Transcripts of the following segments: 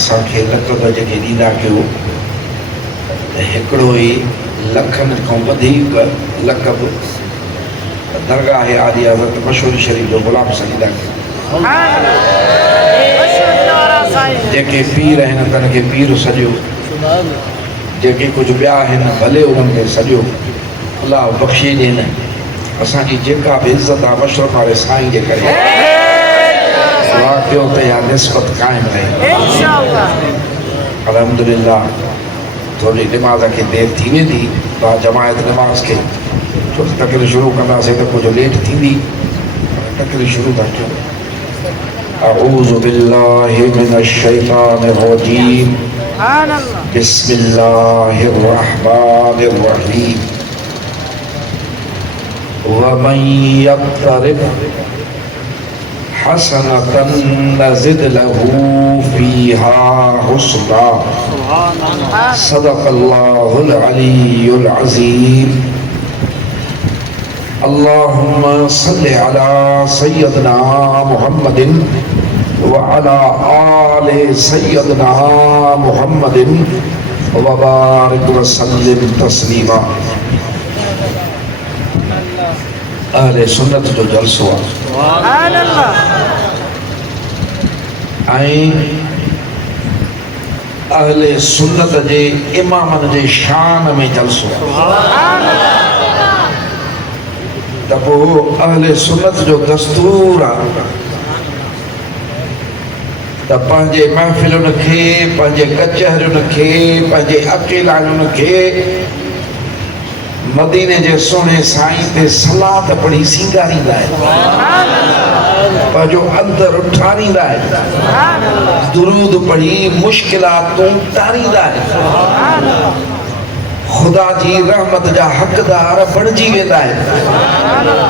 असांखे लक़ब जेके ॾींदा कयो त हिकिड़ो ई लखनि खां वधीक लक़ब दरगाह आदि हज़रत मशहूर शरीफ़ जो गुलाम सलीदा कयो। जेके पीर आहिनि तन खे पीर सॼो, जेके कुझु ॿिया आहिनि भले उन्हनि खे सॼो अलाह बख़्शे ॾियनि। असांजी जेका बि इज़त आहे मशरक़ वारे साईं जे करे दुआ कयो त इहा निस्बत क़ाइमु रहे अल्हम्दुलिल्लाह। थोरी निमाज़ खे देरि थी वेंदी बा जमायत निमाज़ खे, छो त तकरीर शुरू कंदासीं त कुझु लेट थींदी, तकरीर शुरू था कयूं। अऊज़ु बिल्लाहि मिनश शैतानिर रजीम, बिस्मिल्लाहिर रहमानिर रहीम। वमन यक़्तरिफ हसनतन नज़िद लहू फीहा हुस्ना। सदक़ल्लाहुल अलीयुल अज़ीम। अल्लाहुम्मा सल्लि अला सय्यदना मुहम्मदिन व अला आले सय्यदना मुहम्मदिन व बारिक व सल्लिम तस्लीमा। अहले सुन्नत जो जलसो आहे ऐं अहले सुन्नत जे इमामनि जे शान में जलसो आहे। त पोइ अहले सुन्नत जो दस्तूर आहे त पंहिंजे महफ़िलुनि खे, पंहिंजे कचहरियुनि खे, पंहिंजे अकेलायुनि खे मदीने जे सोने साईं ते सलात पढ़ी सींगारींदा आहिनि, पंहिंजो अंदरि उठारींदा आहिनि, दुरूद पढ़ी मुश्किलातूं टारींदा आहिनि, खुदा जी रहमत जा हक़दार बणिजी वेंदा आहिनि।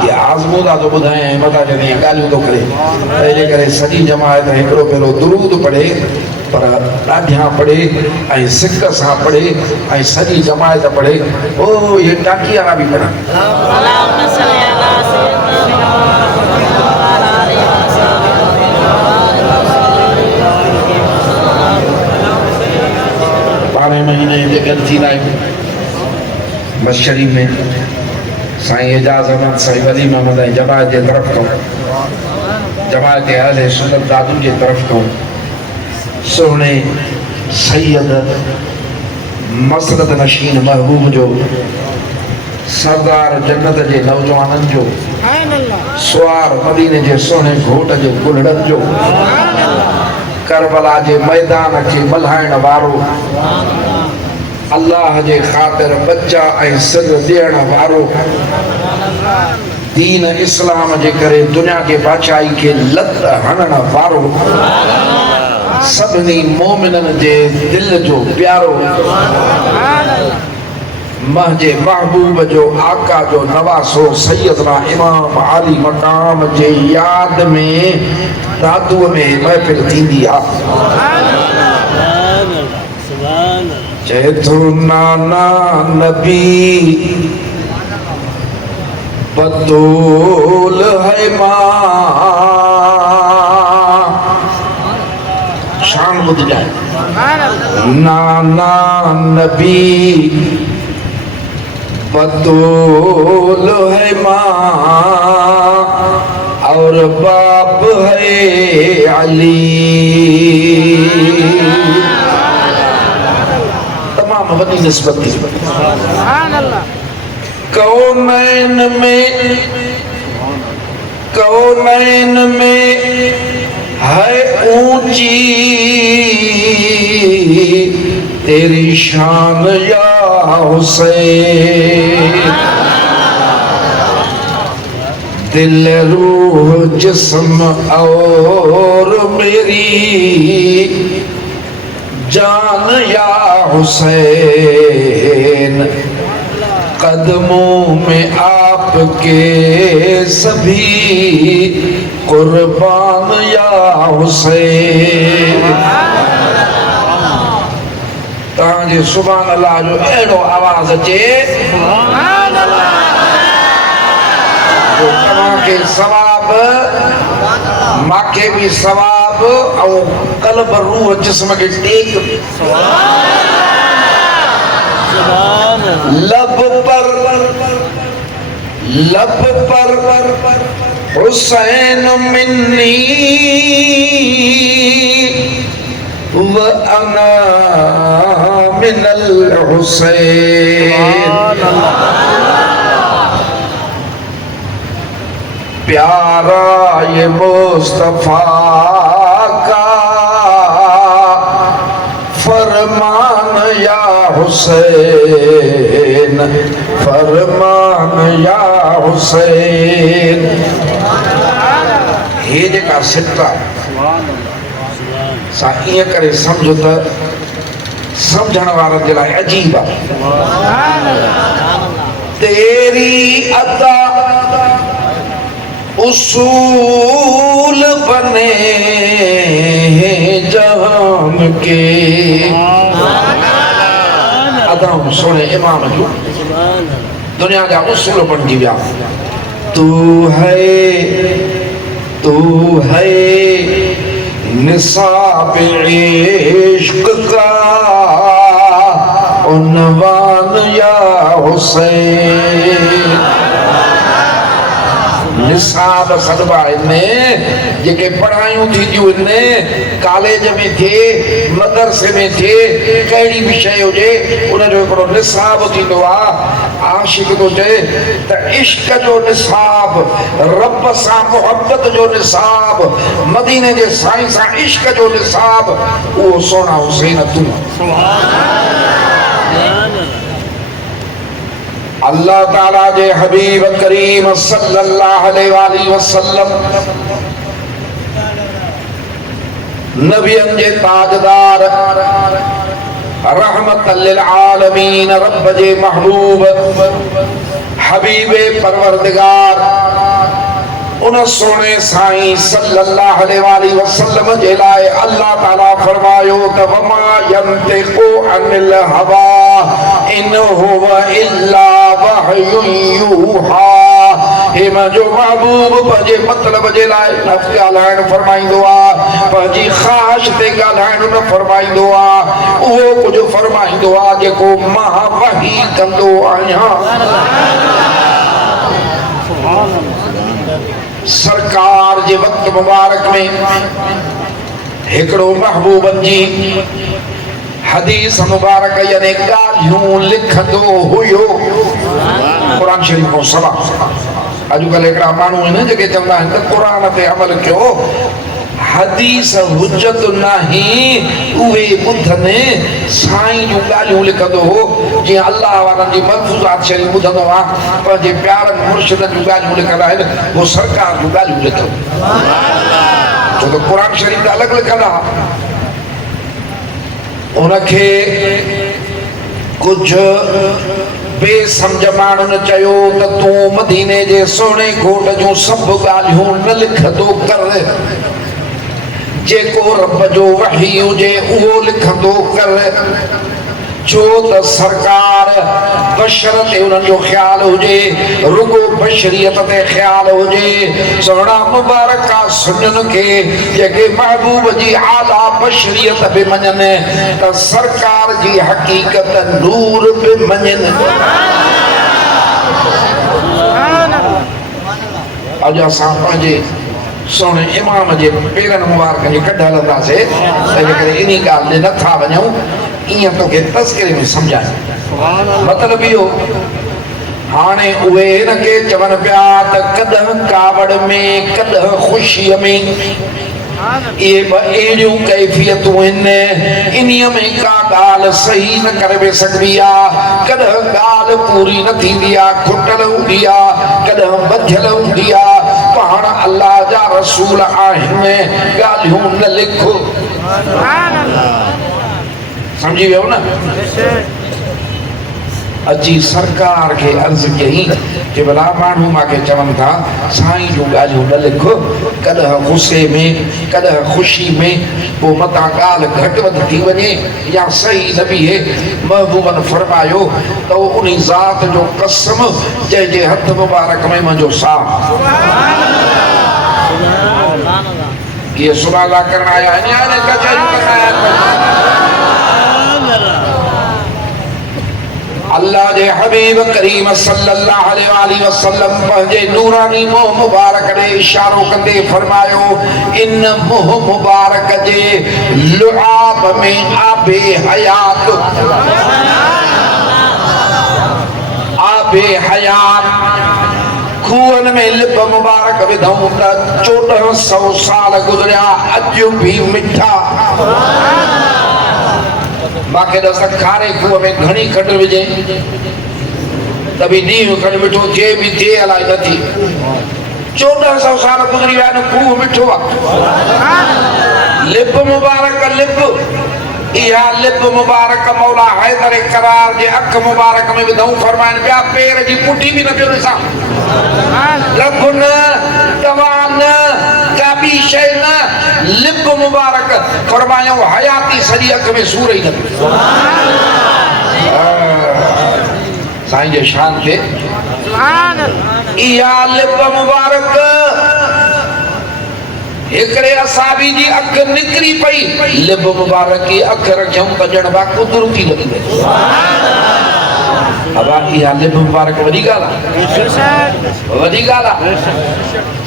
ये आज़मूदा तो ॿुधायां मता जॾहिं ॻाल्हियूं थो करे त इन करे सॼी जमायत हिकिड़ो भेरो दुरूद पढ़े, पर ॾाढियां पढ़े ऐं सिक सां पढ़े ऐं सॼी जमायत पढ़े। ओ ये टाकी वारा बि पढ़नि। ॿारहें महीने जे गॾु थींदा आहियूं मस्जिद शरीफ में साईं एजाज़ अहमद साईं वली मोहम्मद ऐं जमायत जे तरफ़ खां, जमायत अहले सुन्नत दादुनि जे तरफ़ खां सोने सैयद मसरत नशीन महबूब जो, सरदार जन्नत जे नौजवाननि जो, सुवार मदीने जे सोने घोट जे गुलड़नि जो, करबला जे मैदान खे मल्हाइण वारो, अल्लाह जे ख़ातिर बच्चा ऐं सिर ॾियण वारो, दीन इस्लाम जे करे दुनिया के बादशाही के लत हणण वारो, सभिनी मोमिननि जे दिल जो प्यारो, महजे महबूब जो आका जो नवासो सैयदना इमाम आली मकाम जे याद में दादूअ में महफ़िल थींदी आहे। चए थो नाना नबी बतूल है मां, शान बुध जाए। नाना नबी बतूल है मां और बाप है अली। तमाम वॾी निस्बत थी। कौनैन में है ऊंची तेरी शान या हुसैन, दिल रूह जिस्म और मेरी जान या हुसैन, कदमों में आपके सभी कुर्बान या हुसैन। तव्हांजे सुभान अल्लाह जो अहिड़ो आवाज़ अचे जो तव्हांखे सवाब, मांखे बि सवाब, हिजाब और कल्ब रूह जिस्म के टेक लब पर हुसैन मिन्नी व अना मिनल हुसैन। प्यारा ये मुस्तफा का फरमान या हुसैन, फरमान या हुसैन। ये जेका सिटा सा इं करे समझो त समझण वारनि जे लाइ अजीब आहे। तेरी अदा उसूल बने जहान के। अदाऊं सुने इमाम जो दुनिया जा उसूल बणजी विया। तू है निसाब इश्क का उन्वान या हुसैन। निसाब सदबा इनमें जेके पढ़ायूं थी जो इनमें कॉलेज में थे मदरसे में थे कहिड़ी भी शइ हुजे उन जो हिकिड़ो निसाब थींदो आहे। आशिक थो चए त इश्क जो निसाब, रब सां मोहब्बत जो निसाब, मदीने जे साईं सां इश्क जो निसाब, उहो सोना हुसैन तूं। अल्लाह ताला जे हबीब करीम सल्लल्लाहु अलैहि वसल्लम नबियन जे ताजदार रहमत लिल आलमीन रब जे महबूब हबीबे परवरदिगार उन सोने साईं सल्लल्लाहु अलैहि वसल्लम जे लाइ अल्लाह ताला फरमायो त वमा यंतिकु अनिल हवा इन हुवा इल्ला वहयुन यूहा। हे मुंहिंजो महबूब पंहिंजे मतिलब जे लाइ न ॻाल्हाइण फरमाईंदो आहे, पंहिंजी ख़्वाहिश ते ॻाल्हाइण न फरमाईंदो आहे, उहो कुझु फरमाईंदो आहे जेको मां वही कंदो आहियां। सरकार जे वक्त मुबारक में हिकिड़ो महबूबन जी हदीस मुबारक यानी ॻाल्हियूं लिखंदो हुयो क़ुरान शरीफ खां सवा। अॼुकल्ह हिकिड़ा माण्हू आहिनि जेके चवंदा आहिनि त क़ुरान ते अमल कयो, हदीस हुजत नाही उहे ॿुधनि साईं जूं ॻाल्हियूं लिखंदो हो। जीअं अल्लाह वारनि जी मलफूज़ात शरीफ़ ॿुधंदो आहे, पंहिंजे प्यारनि मुर्शिदनि जूं ॻाल्हियूं लिखंदा आहिनि, उहो सरकार जूं ॻाल्हियूं लिखंदो। छो त क़ुरान शरीफ़ त अलॻि लिखंदा। उनखे कुझु बेसमझ माण्हुनि चयो त तूं मदीने जे सोणे घोट जूं सभु ॻाल्हियूं न लिखंदो कर, जेको रब जो वही हुजे उहो लिखंदो कर। छो त सरकार बशर ते उन्हनि जो ख़्यालु हुजे, रुगो बशरियत ते ख़्यालु हुजे। सोना मुबारक सुञनि खे जेके महबूब जी आला बशरियत बि मञनि त सरकार जी हक़ीक़त नूर बि मञनि। अॼु असां पंहिंजे सोने इमाम जे पेरनि मुबारक जे कढ हलंदासीं तंहिंजे करे इन ॻाल्हि ते नथा वञूं। ईअं तोखे तस्करे में सम्झाए मतिलबु इहो हाणे उहे हिन खे चवनि पिया त कॾहिं कावड़ में कॾहिं ख़ुशीअ में इहे ॿ अहिड़ियूं कैफ़ियतूं आहिनि, इन्हीअ में का ॻाल्हि सही न करे बि सघिबी आहे। कॾहिं ॻाल्हि पूरी न थींदी आहे, खुटल हूंदी आहे, कॾहिं ॿधियल हूंदी आहे। पाण अल्लाह जा रसूल आहिनि, ॻाल्हियूं न लिखो। समझी वियो न? अची सरकार खे अर्ज़ कई कि भला माण्हू मूंखे चवनि था साईं जूं ॻाल्हियूं न लिखो, कॾहिं गुस्से में कॾहिं ख़ुशी में, पोइ मतां ॻाल्हि घटि वधि थी वञे या सही न बीहे। महबूबनि फरमायो त उन ज़ात जो कसम जंहिंजे हथ मुबारक में मुंहिंजो साह। ये सुभाला करना आया है, नहीं आया इसका चाहिए करना आया। अल्लाह जे हबीब करीम सल्लल्लाहु अलैहि वसल्लम पंहिंजे नूरानी मुंह मुबारक ने इशारो कंदे फरमायो, इन मुंह मुबारक जे लुआब में आबे हयात, आबे हयात खून में लिप मुबारक विधऊं त 1400 साल गुजरिया अज भी मिठा। बाक़ी दस खारे खूह में घणी खंड विझे तभी नींव खंड मिठो जे भी थे अलाई नथी। 1400 साल गुजरी विया आहिनि, खूह मिठो आहे। लिप मुबारक लिप, इहा लिप मुबारक मौला हैदर करार जे अख मुबारक में विधऊं फरमाइनि पिया, पेर जी पुठी बि न पियो ॾिसां, लभ न, दवा न, का बि शइ न, लिप मुबारक फरमायूं हयाती सॼी अख में सूर ई न पियो। साईं जे शान ते इहा लिप मुबारक हिकड़े असाबी जी अख निकरी पई, लिप मुबारक की अख रखियऊं त ॼण बा कुदरती लॻी वई। अब इहा लिप मुबारक वॾी ॻाल्हि आहे, वॾी ॻाल्हि आहे,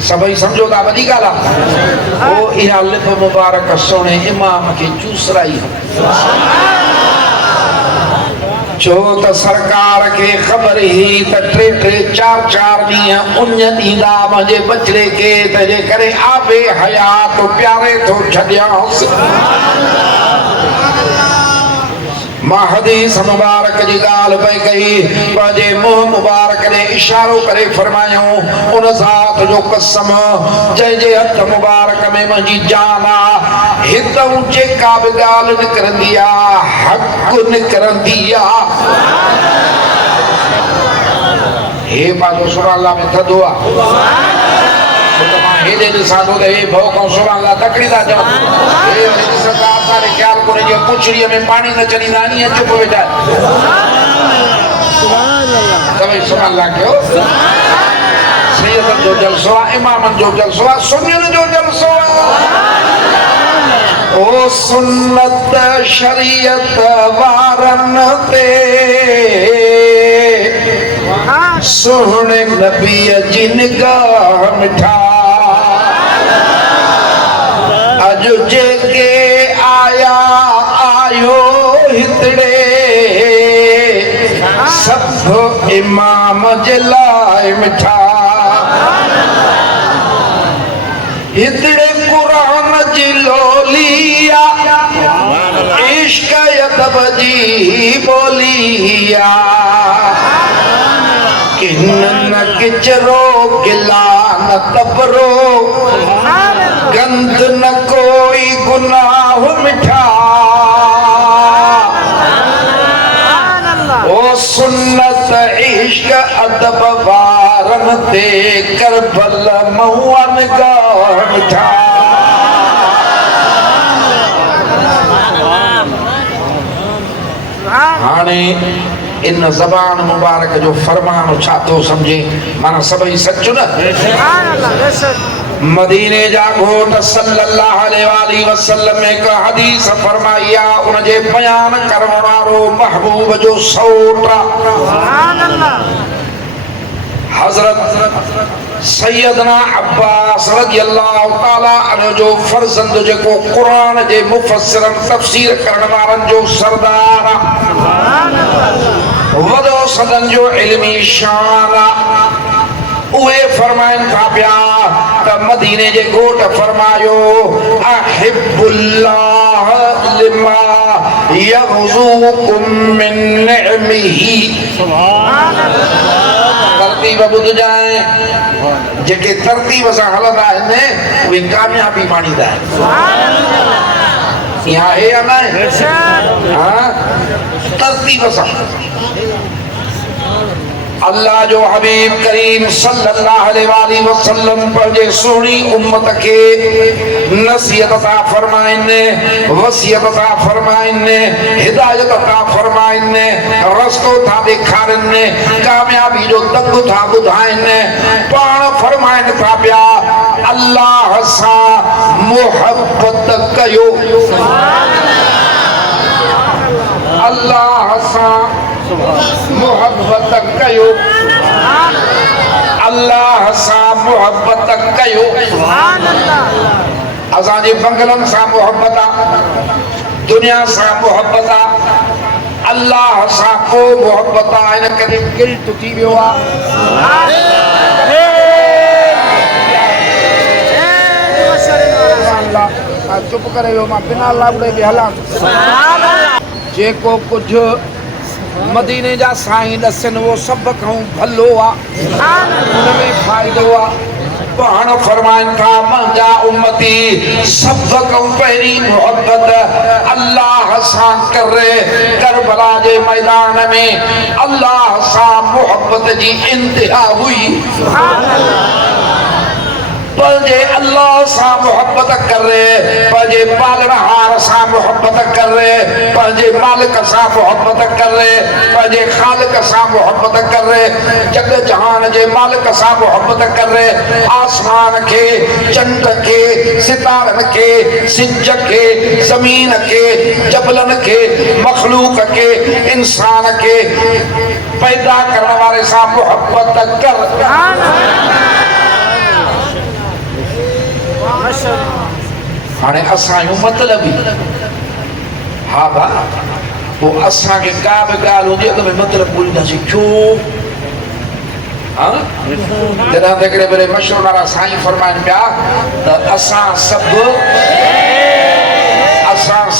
सभई सम्झो था वॾी ॻाल्हि आहे। ओ इहा लिप मुबारक सोणे इमाम खे चूसराई, छो त सरकार खे ख़बर ही त 3-3 4-4 ॾींहं उञ ॾींदा मुंहिंजे बचड़े खे, तंहिंजे करे आबे हयात प्यारे थो छॾियांसि। मां हदीस मुबारक जी ॻाल्हि पई कई, पंहिंजे मुंहुं मुबारक ने इशारो करे फरमायूं, उन ज़ात जो कसम जंहिंजे हथ मुबारक में मुंहिंजी जान आहे, हितां जेका बि ॻाल्हि निकिरंदी आहे हक़ निकिरंदी आहे। हे पंहिंजो सुभाणे अल्लाह में थधो आहे, हेॾे ॾिसां थो त हे भौंकऊं सुभाणे अल्लाह तकड़ी था चवनि, हे वरी सरकार सारे ख्याल कोन्हे जो पुछड़ीअ में पाणी न चढ़ींदा आहिनि, ईअं चुप वेठा सभई सुभाणे अल्लाह कयो। सैयदनि जो जलसो आहे, इमामनि जो जलसो आहे, सुन्नियुनि जो जलसो आहे। ओ सुन्नत शरीयत वारनि ते सुहिणे नबीअ जी निगाह मिठा, अॼु जेके आया आयो हितड़े, सभु इमाम जे लाइ मिठा। हितड़े क़ुरान जी लोलिया, इश्क अदब जी बोलिया, किन न किचरो गिला न तबरो, गंद न कोई गुनाह मिठा। ओ सुन्नत इश्क अदब वारन ते करबल मऊअन गाह मिठा। हाणे इन ज़बान मुबारक जो फरमान छा थो समझे, माना सभई सच न। मदीने जा घोट सल्लल्लाहु अलैहि वसल्लम में हिकु हदीस फरमाई आहे, उन जे बयान करण वारो महबूब जो सौट हज़रत सैयदना अब्बास रज़ियल्लाहु ताला अन्हु जो फर्जंद, जेको क़ुरान जे मुफस्सिरन तफसीर करण वारनि जो सरदार, वॾो सदन जो इल्मी शान, उहे फरमाइनि था पिया त मदीने जे घोट फरमायो, अहिब्बुल्लाह लिमा यग़ज़ूकुम मिन निअमिही। तरतीब ॿुध जाए, जेके तरतीब सां हलंदा आहिनि उहे कामयाबी माणींदा आहिनि। इहा आहे या न आहे? हाँ, तरतीब सां। अल्लाह जो हबीब करीम सल्लल्लाहु अलैहि वसल्लम पंहिंजे सुहिणी उम्मत खे नसीहत था फरमाइनि, वसियत था फरमाइनि, हिदायत था फरमाइनि, रस्तो था ॾेखारनि, कामयाबी जो तंग था ॿुधाइनि। पाण फरमाइनि था पिया, अल्लाह सा मोहब्बत कयो अल्लाह सा मोहब्बत कयो अल्लाह सा मोहब्बत कयो असांजे बंगलनि सां मोहब्बत आहे दुनिया सां मोहब्बत आहे अल्लाह सां को मोहब्बत आहे इन करे गिल्ट थी वियो आहे चुप करे वियो मां बिना लाउड़े बि हलां जेको कुझु मदीने जा साईं ॾसनि उहो सभ खां भलो आहे उनमें फ़ाइदो आहे पाण फरमाइनि था मुंहिंजा उम्मती सभ खां पहिरीं मोहब्बत अल्लाह सां करे करबला जे मैदान में अल्लाह सां मोहब्बत जी इंतिहा हुई पंहिंजे अल्लाह सां मोहब्बत करे पंहिंजे पालनहार सां मोहब्बत करे पंहिंजे मालिक सां मोहब्बत करे पंहिंजे ख़ालिक सां मोहब्बत करे जग जहान जे मालिक सां मोहब्बत करे आसमान खे चंड खे सितारनि खे सिज खे ज़मीन खे जबलनि खे मखलूक खे इंसान खे पैदा करण वारे सां मोहब्बत कर हाणे असांजो मतिलबु हा भा पोइ असांखे का बि ॻाल्हि हूंदी आहे त भई मतिलबु ॿोलींदासीं छो हा जॾहिं त हिकिड़े भेरे मशहूरु वारा साईं फरमाइनि पिया त असां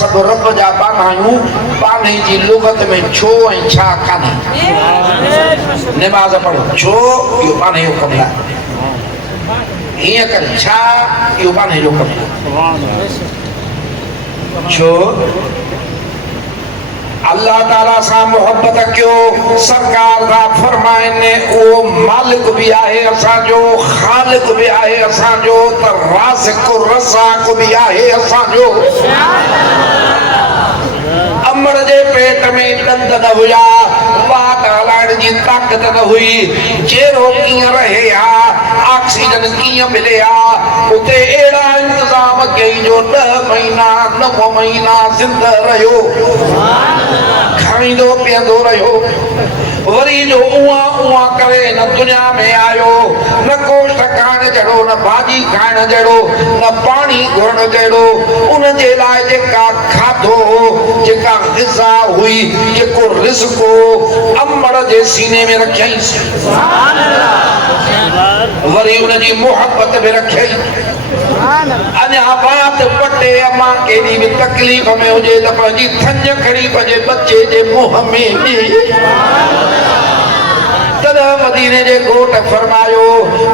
सभु रब जा बाना आहियूं बाने जी लुगत में छो ऐं छा कान्हे निमाज़ पढ़ो छो इहो बाने जो कमु आहे हीअं कर छा इहो बाने जो कमु छो अल्लाह ताला सां मोहब्बत कयो सरकार था फरमाइनि उहो मालिक बि आहे असांजो ख़ालिक बि आहे असांजो त राज़िक़ रज़ाक़ बि आहे असांजो अमर जे पेट में ॾंद न हुया वाट हलाइण जी ताक़त न हुई जहिड़ो कीअं रहे हा ऑक्सीजन कीअं मिले हा उते अहिड़ा इंतज़ाम कई जो 10 महीना 9 महीना ज़िंदा रहियो खाईंदो पीअंदो रहियो वरी जो उहा करे न दुनिया में आयो न गोश्त खाइण जहिड़ो न भाॼी खाइण जहिड़ो न पाणी घुरण जहिड़ो उन जे लाइ जेका खाधो जेका ग़िज़ा हुई जेको रिज़्क़ हो अमर जे सीने में रखियईंसि वरी उनजी मोहब्बत में रखियई अञा बात पटे अम्मा केॾी बि तकलीफ़ में हुजे त पंहिंजी थञ खणी पंहिंजे बच्चे जे मुंहं में तॾहिं मदीने जे घोट फरमायो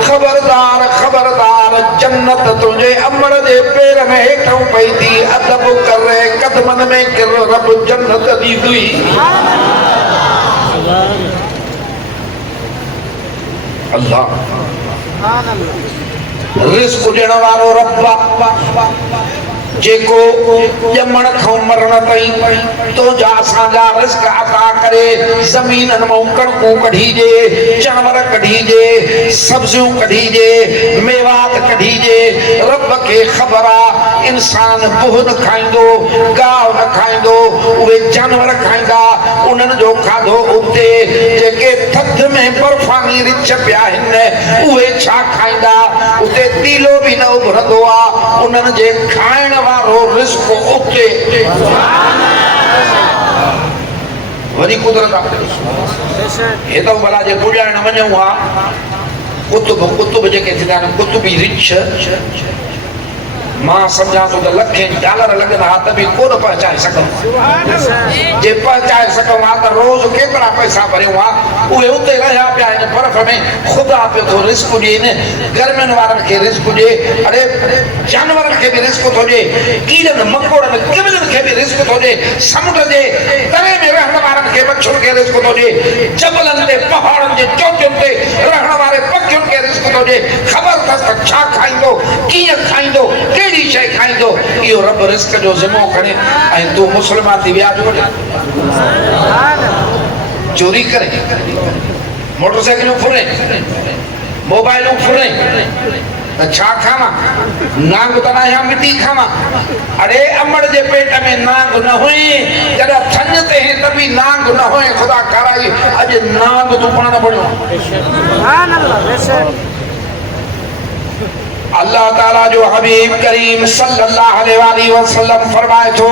ख़बरदार ख़बरदार जन्नत तुंहिंजे अमर जे पेरनि हेठां पई थी अदब करे कदमनि में किर रब जन्नत ॾींदी अल्लाह रिज़्क़ ॾियण वारो रब जेको ॼमण खां मरण ताईं तुंहिंजा असांजा रिज़्क़ अता करे ज़मीननि मां कणकूं कढीजे जानवर कढीजे सब्जियूं कढीजे मेवात कढीजे रब खे ख़बर आहे इंसान बुह न खाईंदो गाह न खाईंदो उहे जानवर खाईंदा उन्हनि जो खाधो उते जेके थधि में बर्फ़ानी रिछ पिया आहिनि उहे छा खाईंदा उते तीलो बि न उभरंदो आहे उन्हनि जे खाइण वारो रिज़्क़ उते वरी कुदरत हे त भला जे पुॼाइण वञूं हा कुतुब जेके थींदा आहिनि कुतुबी रिछ मां सम्झां थो त लखें डॉलर लॻंदा हा त बि कोन पहुचाए सघूं जे पहुचाए सघूं हा त रोज़ केतिरा पैसा भरियूं हा उहे उते रहिया पिया आहिनि बर्फ़ में ख़ुदा पियो थो रिज़्क़ ॾियनि गर्मियुनि वारनि खे रिज़्क़ ॾिए अरे जानवरनि खे बि रिज़्क़ थो ॾिए कीड़नि मकोड़नि किवलनि खे बि रिज़्क़ थो ॾिए समुंड जे तरे में रहण वारनि खे मच्छुनि खे रिज़्क़ थो ॾिए जबलनि ते पहाड़नि जे चोटियुनि ते रहण वारे पखियुनि खे रिज़्क़ थो ॾिए ख़बर अथसि त छा खाईंदो कीअं खाईंदो कहिड़ी शइ खाईंदो इहो रब रिज़्क़ जो ज़िमो खणे ऐं तूं मुस्लमान थी व्याज वठे चोरी करे मोटरसाइकिलूं फुरे मोबाइलूं फुरे छा खावा नांग त ना या मिट्टी खावा अरे अमड़ जे पेट में नांग न हुई जरा थन ते है तभी नांग न होए खुदा कराई अज नांग तू पाण बणो सुभान अल्लाह वैसे अल्लाह ताला जो हबीब करीम सल्लल्लाहु अलैहि वसल्लम फरमाए थो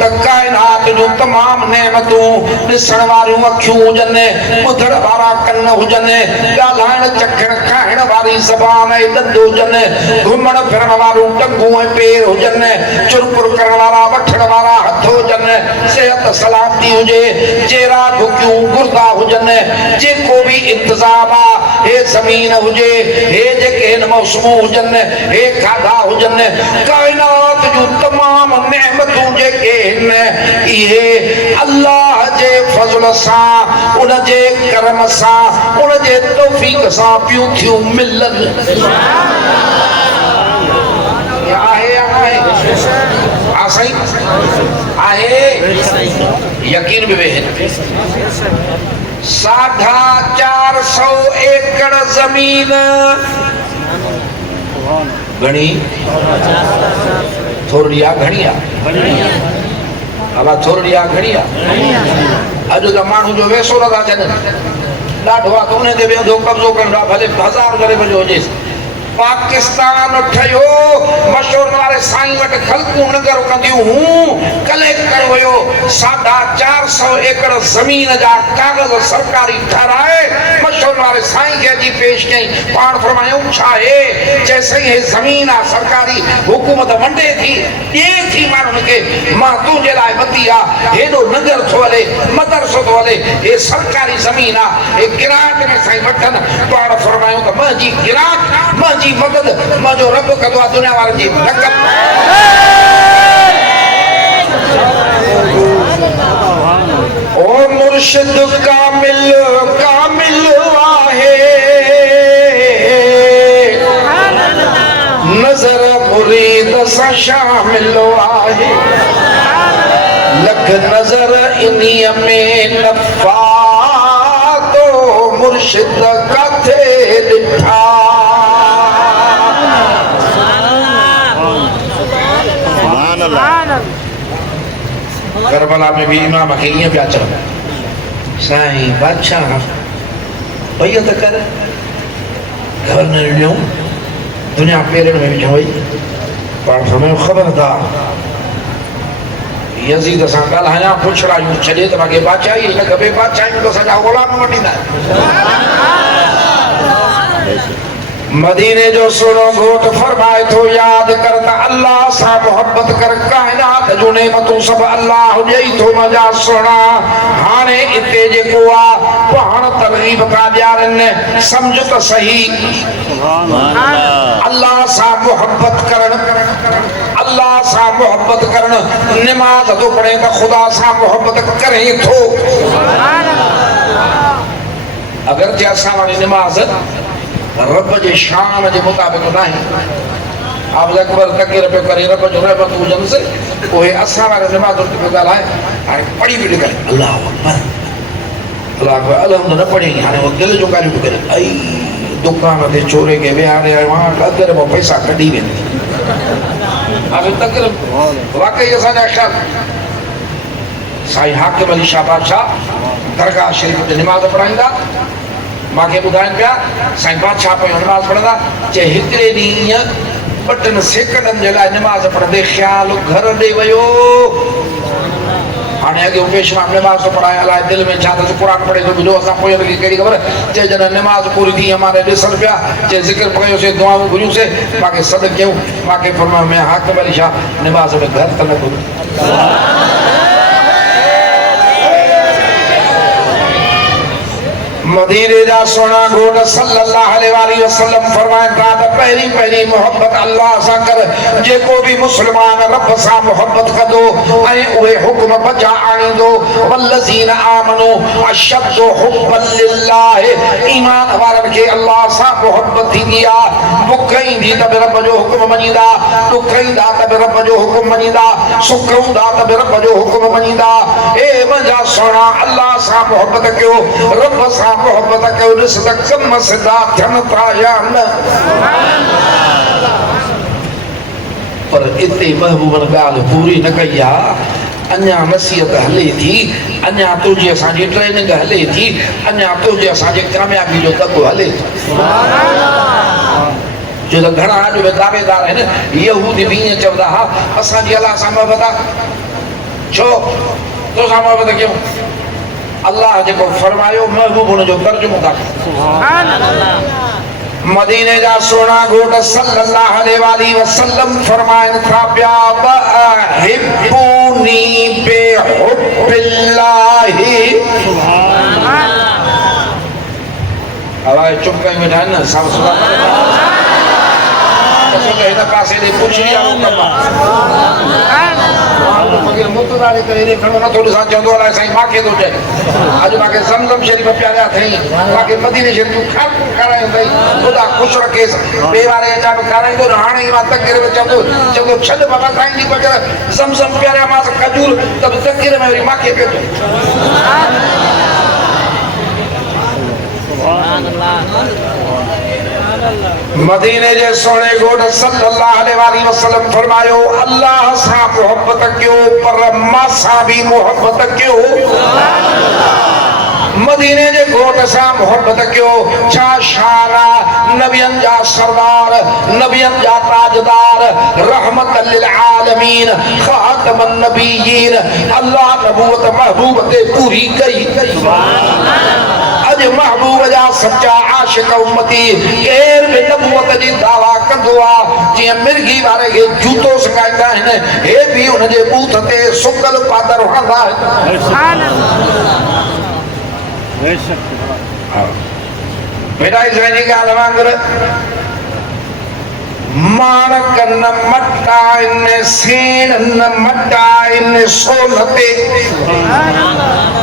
त कायनात जो तमाम नेमतूं ॾिसण वारियूं अखियूं हुजनि ॿुधण वारा कन हुजनि ॻाल्हाइण चखण खाइण वारी ज़बान ऐं ॾंद हुजनि घुमण फिरण वारियूं टंगूं ऐं पेर हुजनि चुरपुर करण वारा वठण वारा हथ हुजनि सिहत सलामती हुजे चेरा भुकियूं गुर्दा हुजनि जेको बि इंतज़ाम आहे हे ज़मीन हुजे हे जेके हिन मौसमूं हुजनि हे खाधा हुजनि कायनात जो तमाम नेमतूं जेके आहिनि इहे अल्लाह जे फज़ल सां उन जे करम सां उन जे तौफ़ीक़ सां पियूं थियूं मिलनि आहे आहे यकीन भी वे 450 एकड़ जमीन घणी थोड़ी आ घणी आ अला थोड़ी आ घणी आ अॼु त माण्हू जो वेसो नथा थियनि ॾाढो आहे त उन ते वेंदो कब्ज़ो कंदो भले 1000 ग़रीब जो हुजेसि पाकिस्तान ठहियो मशहूर वारे साईं वटि ख़लकूं नगर कंदियूं हूं कलेक्टर हुयो 450 एकड़ ज़मीन जा कागज़ सरकारी ठहराए मशहूर वारे साईं खे अची पेश कयईं पाण फरमायूं छा आहे चए हे ज़मीन आहे सरकारी हुकूमत वंडे थी ॾिए थी माण्हुनि खे मां तुंहिंजे लाइ वती आहे हेॾो नगर थो हले मदरसो थो हले हे सरकारी ज़मीन आहे हे गिराक में साईं वठनि पाण फरमायूं त मुंहिंजी गिराक मुंहिंजी मदद मुंहिंजो रब कंदो आहे दुनिया वारनि जी नकल ओ मुर्शिद कामिल कामिल आहे नज़र मुरीद सां शामिल आहे लख नज़र इन्हीअ में नफ़ा तो मुर्शिद काथे ॾिठा करबला में भी इमाम खे ईअं पिया चवनि साईं बादशाह भईया त कर गवर्नर ॾियूं दुनिया पेरनि में विझो वई पाण फरमायो ख़बरदार यज़ीद सां ॻाल्हायां पुछड़ायूं छॾे त मूंखे बादशाही न खपे बादशाही में तो सॼा ग़ुलाम वठींदा मदीने जो सुनो घोट फरमाए थो याद कर त अल्लाह सां मोहब्बत कर कायनात जो नेमतूं सब अल्लाह ॾेई थो मजा सुणा हाणे इते जेको आहे पाण तरगीब था ॾियारनि सम्झ त सही अल्लाह सां मोहब्बत करण अल्लाह सां मोहब्बत करण नमाज थो पढ़े त ख़ुदा सां मोहब्बत करे थो अगर जे असां वारी नमाज रब जे शान जे मुताबिक नहीं आप अकबर तकीर पे करे रब जो रहमत हुजन से ओए असा वाले नमाज पे ॻाल्हाए हाणे पढ़ी भी करे अल्लाह अकबर अल्हम्दुलिल्लाह न पढ़ी हाणे वो दिल जो ॻाल्हियूं करे आई दुकान ते चोरे के विहारे वहां अगर वो पैसा कढी वेंदे अब तकीर वाकई असांजा ख्याल साईं हाकिम अली शाह बादशाह दरगाह शरीफ ते नमाज पढ़ाईंदा मांखे ॿुधाइनि पिया साईं बादशाह पे नमाज पढ़ंदा चे हिकिड़े ॾींहुं 2 सेकंडनि जे लाइ नमाज पढ़ंदे ख्याल घर ॾे वियो हाणे अॻे पेशवा नमाज तो पढ़ाए अलाए दिलि में छा त क़ुर पढ़े थो ॿुधो असां पोइ कहिड़ी ख़बर चए जॾहिं नमाज पूरी थी हमारे ॾिसण पिया चए ज़िक्र कयोसीं दुआऊं घुरियूंसीं मांखे सॾु कयूं मांखे फरमायो मैं हाकिम अली शाह नमाज में घर त न घुरो मदीने जा सोना घोट सल्लल्लाहु अलैहि वसल्लम फरमाइन था त पहिरीं मोहब्बत अल्लाह सां कर जेको भी मुस्लमान रब सां मोहब्बत कंदो ऐं उहे हुक्म बजा आणींदो वल्लज़ीन आमनू अशद्दु हुब्बन लिल्लाह ईमान वारनि खे अल्लाह सां मोहब्बत थींदी आहे बुख ईंदी त बि रब जो हुक्म मञींदा दुख ईंदा त बि रब जो हुक्म मञींदा सुख हूंदा त बि रब जो हुक्म मञींदा ए मुंहिंजा सोना अल्लाह सां मोहब्बत कयो रब सां मोहब्बत कयो ॾिस त कम सिधा थियनि था या न पर इते महबूबन ॻाल्हि पूरी न कई आहे। अञा नसीहत हले थी, अञा तुझे असांजी ट्रेनिंग हले थी, अञा तुझे असांजे कामयाबी जो दॿो हले थो। जो त घणा अॼु बि दावेदार आहिनि यहूदी बि ईअं चवंदा हुआ असांजी अलाह सां मोहबत आहे। छो तोसां मोहबत कयूं? अलाह जेको फरमायो महबूब हुन जो तर्जुमो था कनि। मदीने जा सोना घोट सल्लल्लाहु अलैहि वसल्लम फरमाइन था पिया वहिब्बूनी बिहुब्बिल्लाहि। आवाज़ चुप कई वेठा आहिनि न सब सुभाणे हिन पासे ॾे पुछी आयो कमु मगर मुतरारे करे देखणो नथो ॾिसां चवंदो अलाए साईं मांखे थो चए अॼु मूंखे ज़मज़म शरीफ़ पियारिया अथई मूंखे मदीने शरीफ़ जूं खारियूं खारायूं अथई ख़ुदा ख़ुशि रखेसि ॿिए वारे अचा बि खाराईंदो न हाणे मां तकरीर में चवंदो छॾ बाबा साईं जी बग़ैर ज़मज़म पियारिया मांसि खजूर त बि तकरीर में वरी मांखे पियो मदीने जे सोने घोट सल्लल्लाहु अलैहि वसल्लम फरमायो अल्लाह सां मोहब्बत कयो पर मां सां भी मोहब्बत कयो। मदीने जे घोट सां मोहब्बत कयो। छा शान नबियन जा सरदार नबियन जा ताजदार रहमत लिल आलमीन खातमन नबियीन अल्लाह नबूवत महबूब ते पूरी कई। अज महबूब जा सच्चा आशिक उम्मती केर बि नबूवत जी दावा कंदो आहे जीअं मिर्गी वारे खे जूतो सकाईंदा आहिनि हे बि हुनजे बूथ ते सुकल पादर हणंदा आहिनि। बेटा इसराइल जी ॻाल्हि वांगुरु माणक न मटाइन सेण न मटाइन सोलते।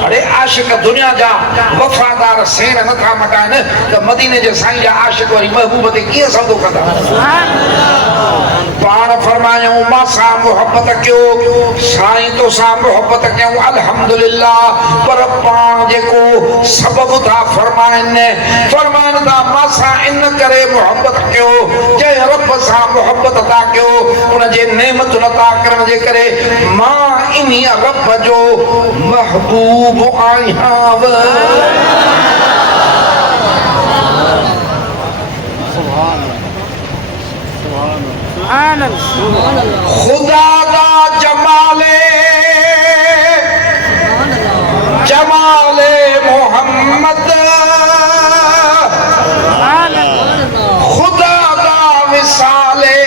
अरे आशिक दुनिया जा वफादार सेण नथा मटाइन त मदीने जे साईं जा आशिक वरी महबूब ते कीअं सौदो कंदा? पाण फरमायूं मां सां मोहब्बत कयो साईं तो सां मोहब्बत कयूं अल्हम्दुलिल्लाह पर पाण जेको सबब था फरमाइनि था मां सां इन करे मोहब्बत कयो जंहिं रब सां मोहब्बत था कयो उन जे नेमत नथा करण जे करे मां इन्ही रब जो महबूब आहियां। खुदा दा जमाले जमाले मोहम्मद खुदा दा विसाले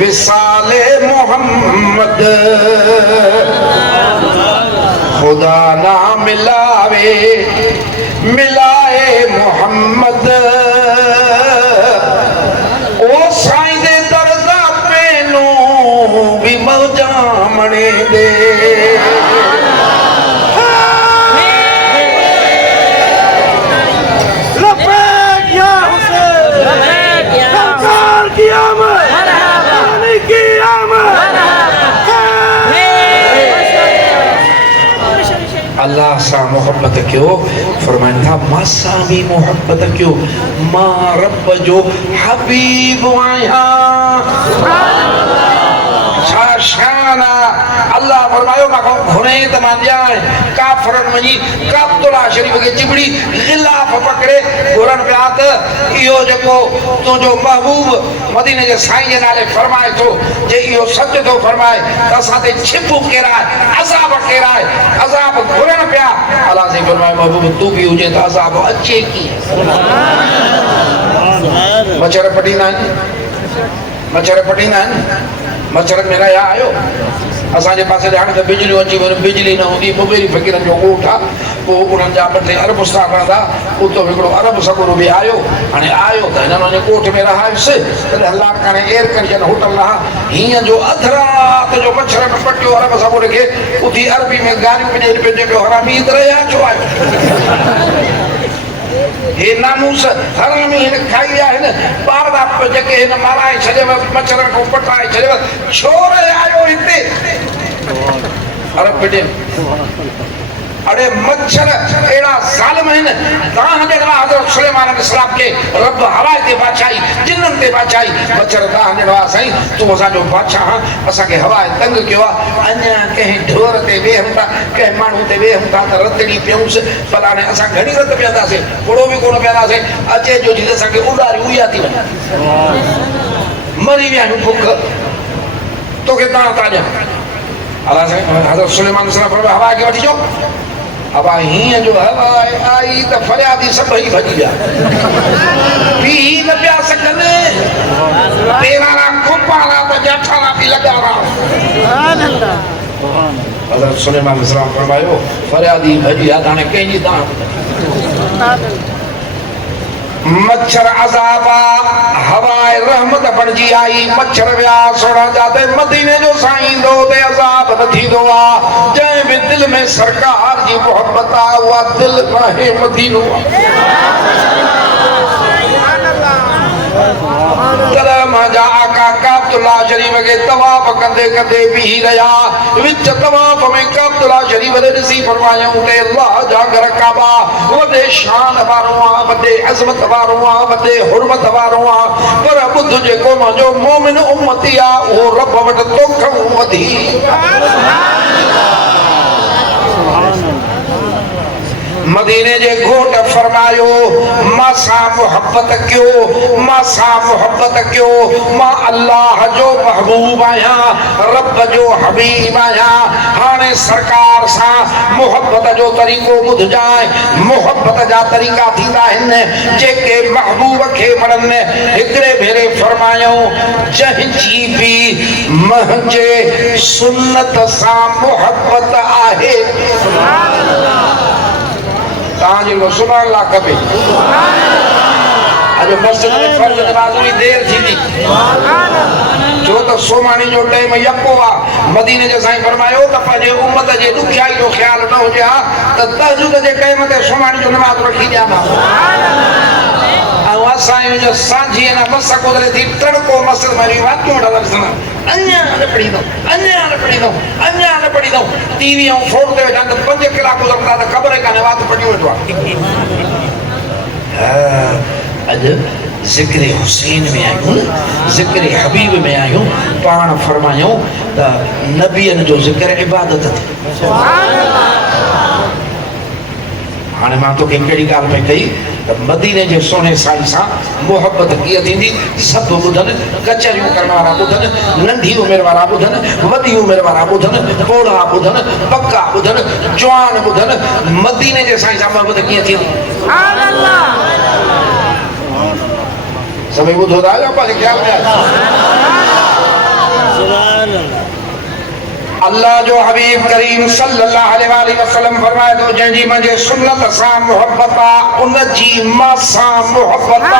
विसाले मोहम्मद खुदा ना मिलावे मिलाए मोहम्मद ओ साईं दे दरदा पेनू भी मौजा मणे दे। अल्लाह सा मोहब्बत कयो फरमाइनि था मां सां भी मोहब्बत कयो मां रब जो हबीब आहियां। छा शान अल्लाह फरमायो मां घुरे त मां ॼाण काफ़रन वञी काबतुल्ला शरीफ खे चिबड़ी गिलाफ पकड़े घुरन पिया त इहो जेको तुंहिंजो महबूब मदीने जे साईं जे नाले फरमाए थो जे इहो सच थो फरमाए त असां ते छिप केराए अज़ाब केराए अज़ाब घुरन पिया। अल्लाह साईं फरमाए महबूब तू भी हुजे त अज़ाब अचे कीअं? मच्छर पटींदा आहिनि मच्छर में रहिया आहियो असांजे पासे हाणे त बिजलियूं अची वञनि बिजली न हूंदी मुबेरी फ़क़ीरनि जो ॻोठ आहे पोइ उन्हनि जा 2-3 अरब उस्ता रहंदा उतो हिकिड़ो अरब सगुरो बि आयो हाणे आयो त हिननि वञी ॻोठ में रहायुसि तॾहिं अलाह हाणे एयर कंडीशन होटल रहा हीअं जो अधु राति जो मच्छर में पटियो अरब सगुर खे उथी अरबी में गारियूं पिने पियो हरामी रहिया छो आयो हे नामूस हरामी हिन खाई आहिनि ॿारड़ा जेके हिन माराए छॾियव मच्छर खां पटाए छॾियव छो रहिया आहियो हिते अरब पिटे अरे मच्छर एड़ा जालिम है दाह देवा हजरत सुलेमान अलैहिस्सलाम के रब हवा ते बादशाही जिन्नन ते बादशाही मच्छर दाह देवा सही तू असा जो बादशाह असा के हवा तंग कियो अन्या कहीं ढोर ते वे हमता के मानू ते वे हमता त रतड़ी पियूस फलाने असा घणी रत पियादा से कोड़ो भी कोन पियादा से अचे जो जी असा के उडारी उया थी मरी विया भूख तो के दाह ताजा अल्लाह से हजरत सुलेमान अलैहिस्सलाम पर हवा के वठी जो अब ही जो हवा आई तो फरियादी सब ही भजी जा पी न पिया सकने तेरा खुपाला तो जठाना भी लगा रहा सुभान अल्लाह हजरत सुलेमान अलैहिस्सलाम फरमायो फरियादी भजी आ ताने कहीं दा मच्छर अजाबा हवाए रहमत बणजी आई मच्छर व्या सोना जाते मदीने जो साईं दो दे अजाब नथी दो आ जय भी दिल में सरकार जी मोहब्बत आ हुआ दिल रहे मदीनो जा आका काबतुल्ला शरीफ के तवाफ कंदे कंदे भी रहा विच तवाफ में काबतुल्ला शरीफ दे नसी फरमाया ते अल्लाह जा घर काबा वदे शान वारो आ वदे अजमत वारो आ वदे हुर्मत वारो आ पर बुध जे को जो मोमिन उम्मती आ ओ रब वट तोख वधी मदीने जे घोट फरमायो मासा मोहब्बत क्यों मां अल्लाह जो महबूब आया रब जो हबीब आया हाने सरकार सा मोहब्बत जो तरीको बुध जाए मोहब्बत जा तरीका थींदा हिन जेके महबूब खे मणन एकड़े भेरे फरमायो जंहिंजी भी मुंहिंजे सुन्नत सा मोहब्बत आहे सुभान अल्लाह ताजी लो सुभान अल्लाह कबे आज मस्जिद में फर्ज नमाज में देर थी सुभान अल्लाह जो तो सोमानी जो टाइम यको आ मदीने जे साईं फरमायो त पंहिंजे उम्मत जे दुखियाई जो ख्याल न हुजे हा त तहज्जुद जे टाइम ते सोमानी जो नमाज रखी ॾियां सुभान अल्लाह और साईं जो सांझी ना मस कोदले थी तड़को मस्जिद में रिवाज क्यों डाला सुना अन्या न पड़ी दो टीवी और फोन ते वेठा 5 कलाक गुजरता त ख़बर काने बात पड़ी वेठो अज जिक्र हुसैन में आयो जिक्र हबीब में आयो पाण फरमायो त नबियन जो जिक्र इबादत थी सुभान अल्लाह हाने मां तो केड़ी गाल पे कही त मदीने जे सोने साईं सा मोहब्बत किए थींदी सब बुधन कचरियों करने वाला बुधन नंढी उम्र वाला बुधन वडी उम्र वाला बुधन पोड़ा बुधन पक्का बुधन जवान बुधन मदीने जे साईं सा मोहब्बत किए थींदी सुभान अल्लाह सभी बुधो दा पास ख्याल में सुभान अल्लाह अल्लाह जो हबीब करीम सल्लल्लाहु अलैहि वसल्लम फरमाए तो जंहिंजी मुंहिंजे सुन्नत सां मोहब्बत आ उन जी मां सां मोहब्बत आ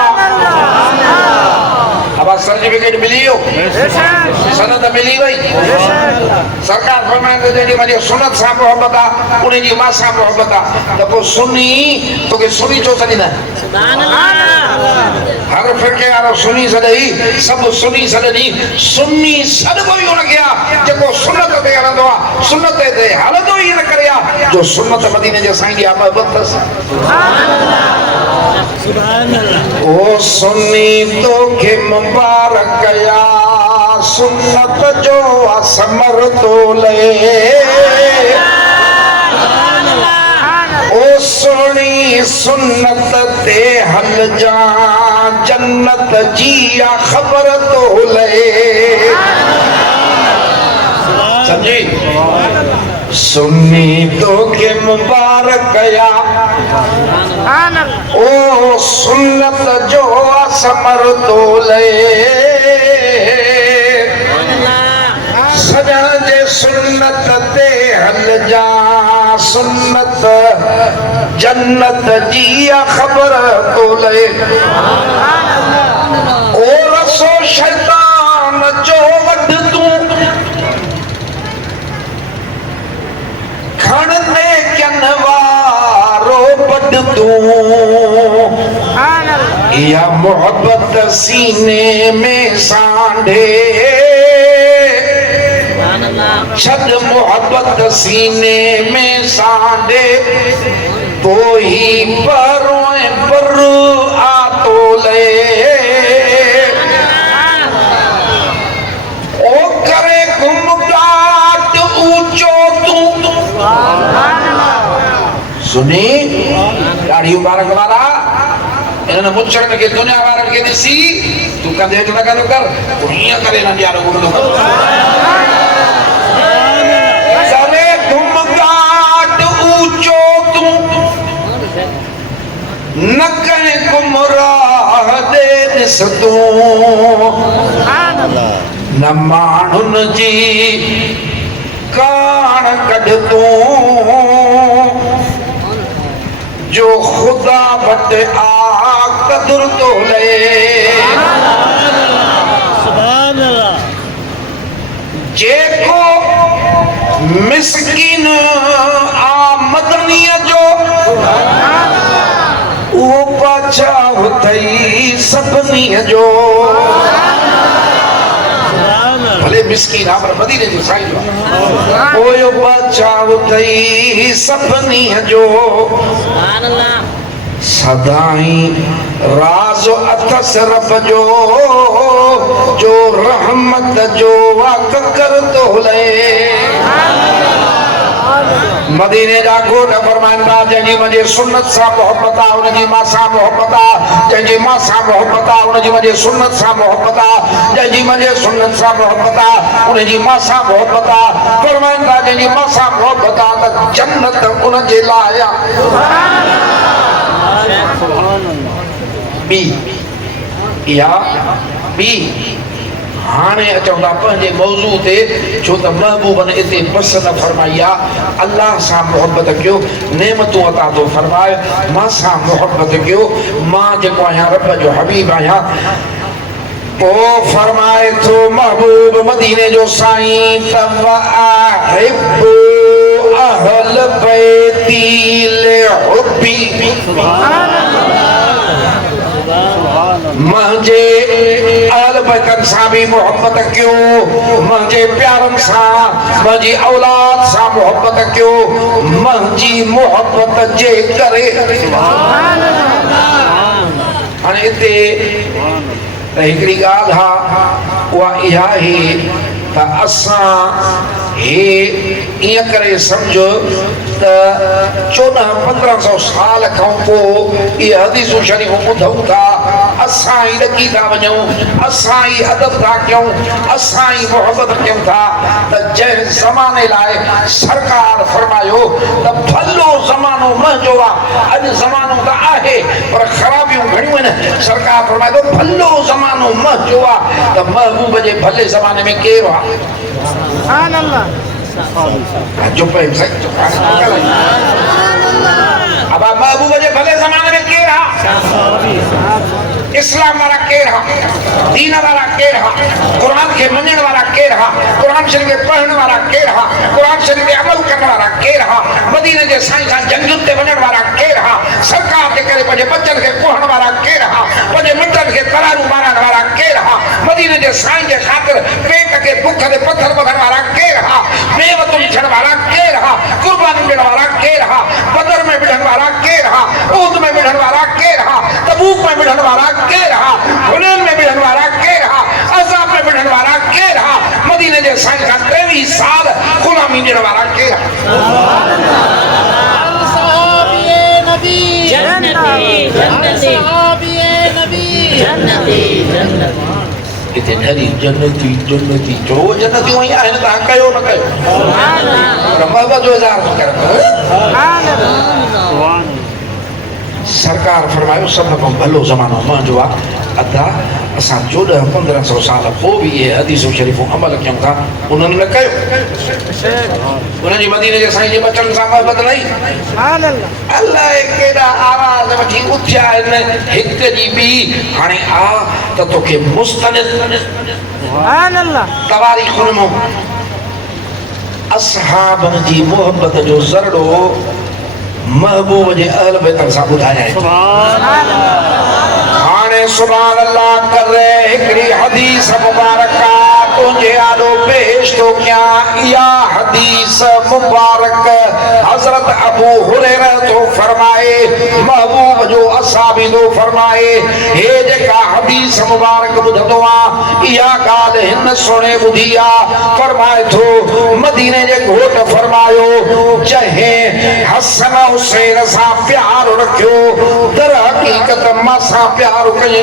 अब सर्टिफिकेट मिली हो सनद मिली वई सरकार फरमाए तो जंहिंजी मुंहिंजे सुन्नत सां मोहब्बत आ उन जी मां सां मोहब्बत आ त पोइ सुन्नी तोखे सुन्नी छो सॾींदा सुभान अल्लाह हर फिरके वारो सुन्नी सॾई सभु सुन्नी सॾनी सुन्नी सॾबो ई उनखे आ जेको सुन्नत ते हलंदो आ सुन्नत ते हलंदो ई न करे आ जो सुन्नत मदीने जे साईं जी मोहब्बत अथसि सुभान अल्लाह सुभान अल्लाह ओ सुन्नी तोखे मुबारक या सुन्नत जो असमर तोले ओ सोनी सुन्नत ते हल जा जन्नत जी खबर तोले समझी सुन्नी तो के मुबारक या ओ सुन्नत जो असमर तोले सजण जे सुन्नत ते हल जा सुन्नत जन्नत जी खबर तोले ओ रसो शैतान जो वध तू खड़ने कनवारो बड़ तू या मोहब्बत सीने में सांढे छद मोहब्बत सीने में सांडे तो ही परों पर आतो ले ओ करे घुमगाट ऊंचो तू सुनी ॾाढी मुबारक वारा इन्हनि मुछड़नि खे दुनिया वारनि खे ॾिसी तूं कंधे हेठि लॻंदो कर तूं हीअं करे नंढी वारो घुमंदो कर करे घुमगाट ऊंचो तूं न कंहिं गुमराह ॾे ॾिस तूं न माण्हुनि जी कान कढ तूं जो खुदा वटि आ कदुर तो ले जेको मिस्किन आ मदनीअ जो उहो बचाव अथई सभिनीअ जो भले मिस्किन आ पर मदीने जो साईं जो उहो बचाव अथई सभिनीअ जो सदाई राज अथस रब जो रहमत जो वाक कर तो ले मदीने जा घोट फरमाइनि था जंहिंजी मुंहिंजे सुन्नत सां मोहब्बत आहे उनजी मां सां मोहब्बत आहे जंहिंजी मां सां मोहब्बत आहे उनजी मुंहिंजे सुन्नत सां मोहब्बत आहे जंहिंजी मुंहिंजे सुन्नत सां मोहब्बत आहे उनजी मां सां मोहब्बत आहे फरमाइनि था जंहिंजी मां सां मोहब्बत आहे त जन्नत उनजे लाइ आहे बी या बी हाणे अचूं था पंहिंजे मौज़ू ते छो त महबूबनि इते बस न फरमाई आहे अल्लाह सां मोहब्बत कयो नेमतूं अता थो फरमाए मां सां मोहब्बत कयो मां जेको आहियां रब जो हबीब आहियां पोइ फरमाए थो महबूब मदीने जो साईं तव अहिब्बु अहल बैती लिहुब्बी मुंहिंजे अहल बैतन सां बि मोहब्बत कयो मुंहिंजे प्यारनि सां मुंहिंजी औलाद सां मोहब्बत कयो मुंहिंजी मोहब्बत जे करे हाणे हिते हिकिड़ी ॻाल्हि आहे उहा इहा ई त असां हे ईअं करे सम्झो त 1400-1500 साल खां पोइ इहे हदीसूं शरीफ़ूं ॿुधूं था असां ई ॾकी था वञूं असां ई अदब था कयूं असां ई मोहब्बत कयूं था त जंहिं ज़माने लाइ सरकार फरमायो त भलो ज़मानो मुंहिंजो आहे अॼु ज़मानो त आहे पर ख़राबियूं घणियूं आहिनि सरकार फरमाए थो भलो ज़मानो मुंहिंजो आहे त महबूब जे भले ज़माने में केरु आहे चुप अब महबूब जे भले ज़माने में केरु आहे इस्लाम वारा केरु आहे दीन वारा केरु आहे क़ुर खे मञण वारा केरु आहे क़ुर शरीफ़ खे पढ़ण वारा केरु आहे क़ुर शरीफ़ ते अमल करण वारा केरु आहे मदीने जे साईं सां जंगुनि ते वञण वारा केरु आहे सरकार जे करे पंहिंजे बचनि खे कोहण वारा केरु आहे पंहिंजे मिटनि खे तरारूं मारण वारा केरु आहे मदीने जे साईं जे ख़ातिर पेट खे बुख ते पथर ॿधण वारा केरु आहे बेवतुनि थियण वारा केरु आहे क़ुर्बानी ॾियण वारा केरु आहे बदर में विढ़ण वारा केरु आहे उहद में विढ़ण वारा केरु आहे तबूक में विढ़ण वारा केरु आहे हुनैन में विढ़ण वारा केरु आहे अज़ाब में विढ़ण वारा केरु आहे मदीने जे साईं खां 23 साल ग़ुलामी ॾियण वारा केरु आहे इते ढरी जन्नती जन्नती जो जन्नतियूं ई आहिनि तव्हां कयो न कयो महबूब जो इज़हार कर सरकार फरमायो सब खां भलो ज़मानो मुंहिंजो आहे अदा असां 1400-1500 साल पोइ बि इहे हदीसूं शरीफ़ूं अमल कयूं था उन्हनि न कयो उन्हनि जी मदीने जे साईं जे बचनि सां मोहबत न अलाए केॾा आवाज़ वठी उथिया आहिनि हिक जी ॿी हाणे आ त तोखे मुस्तनिद तवारीख़ुनि मां असहाबनि जी मोहबत जो ज़रड़ो महबूब जे अहल बैतन सां ॿुधाया हाणे सुभान अल्लाह करे हिकिड़ी हदीस मुबारक तुझे आलो पेश तो क्या या हदीस मुबारक हजरत अबू हुरैरा तो फरमाए महबूब जो असहाबी तो फरमाए हे जेका हदीस मुबारक बुधदो आ या गाल हिन सुने बुधिया फरमाए थो मदीने जे घोट फरमायो चाहे हसन हुसैन सा प्यार रखियो दर हकीकत मां सा प्यार कई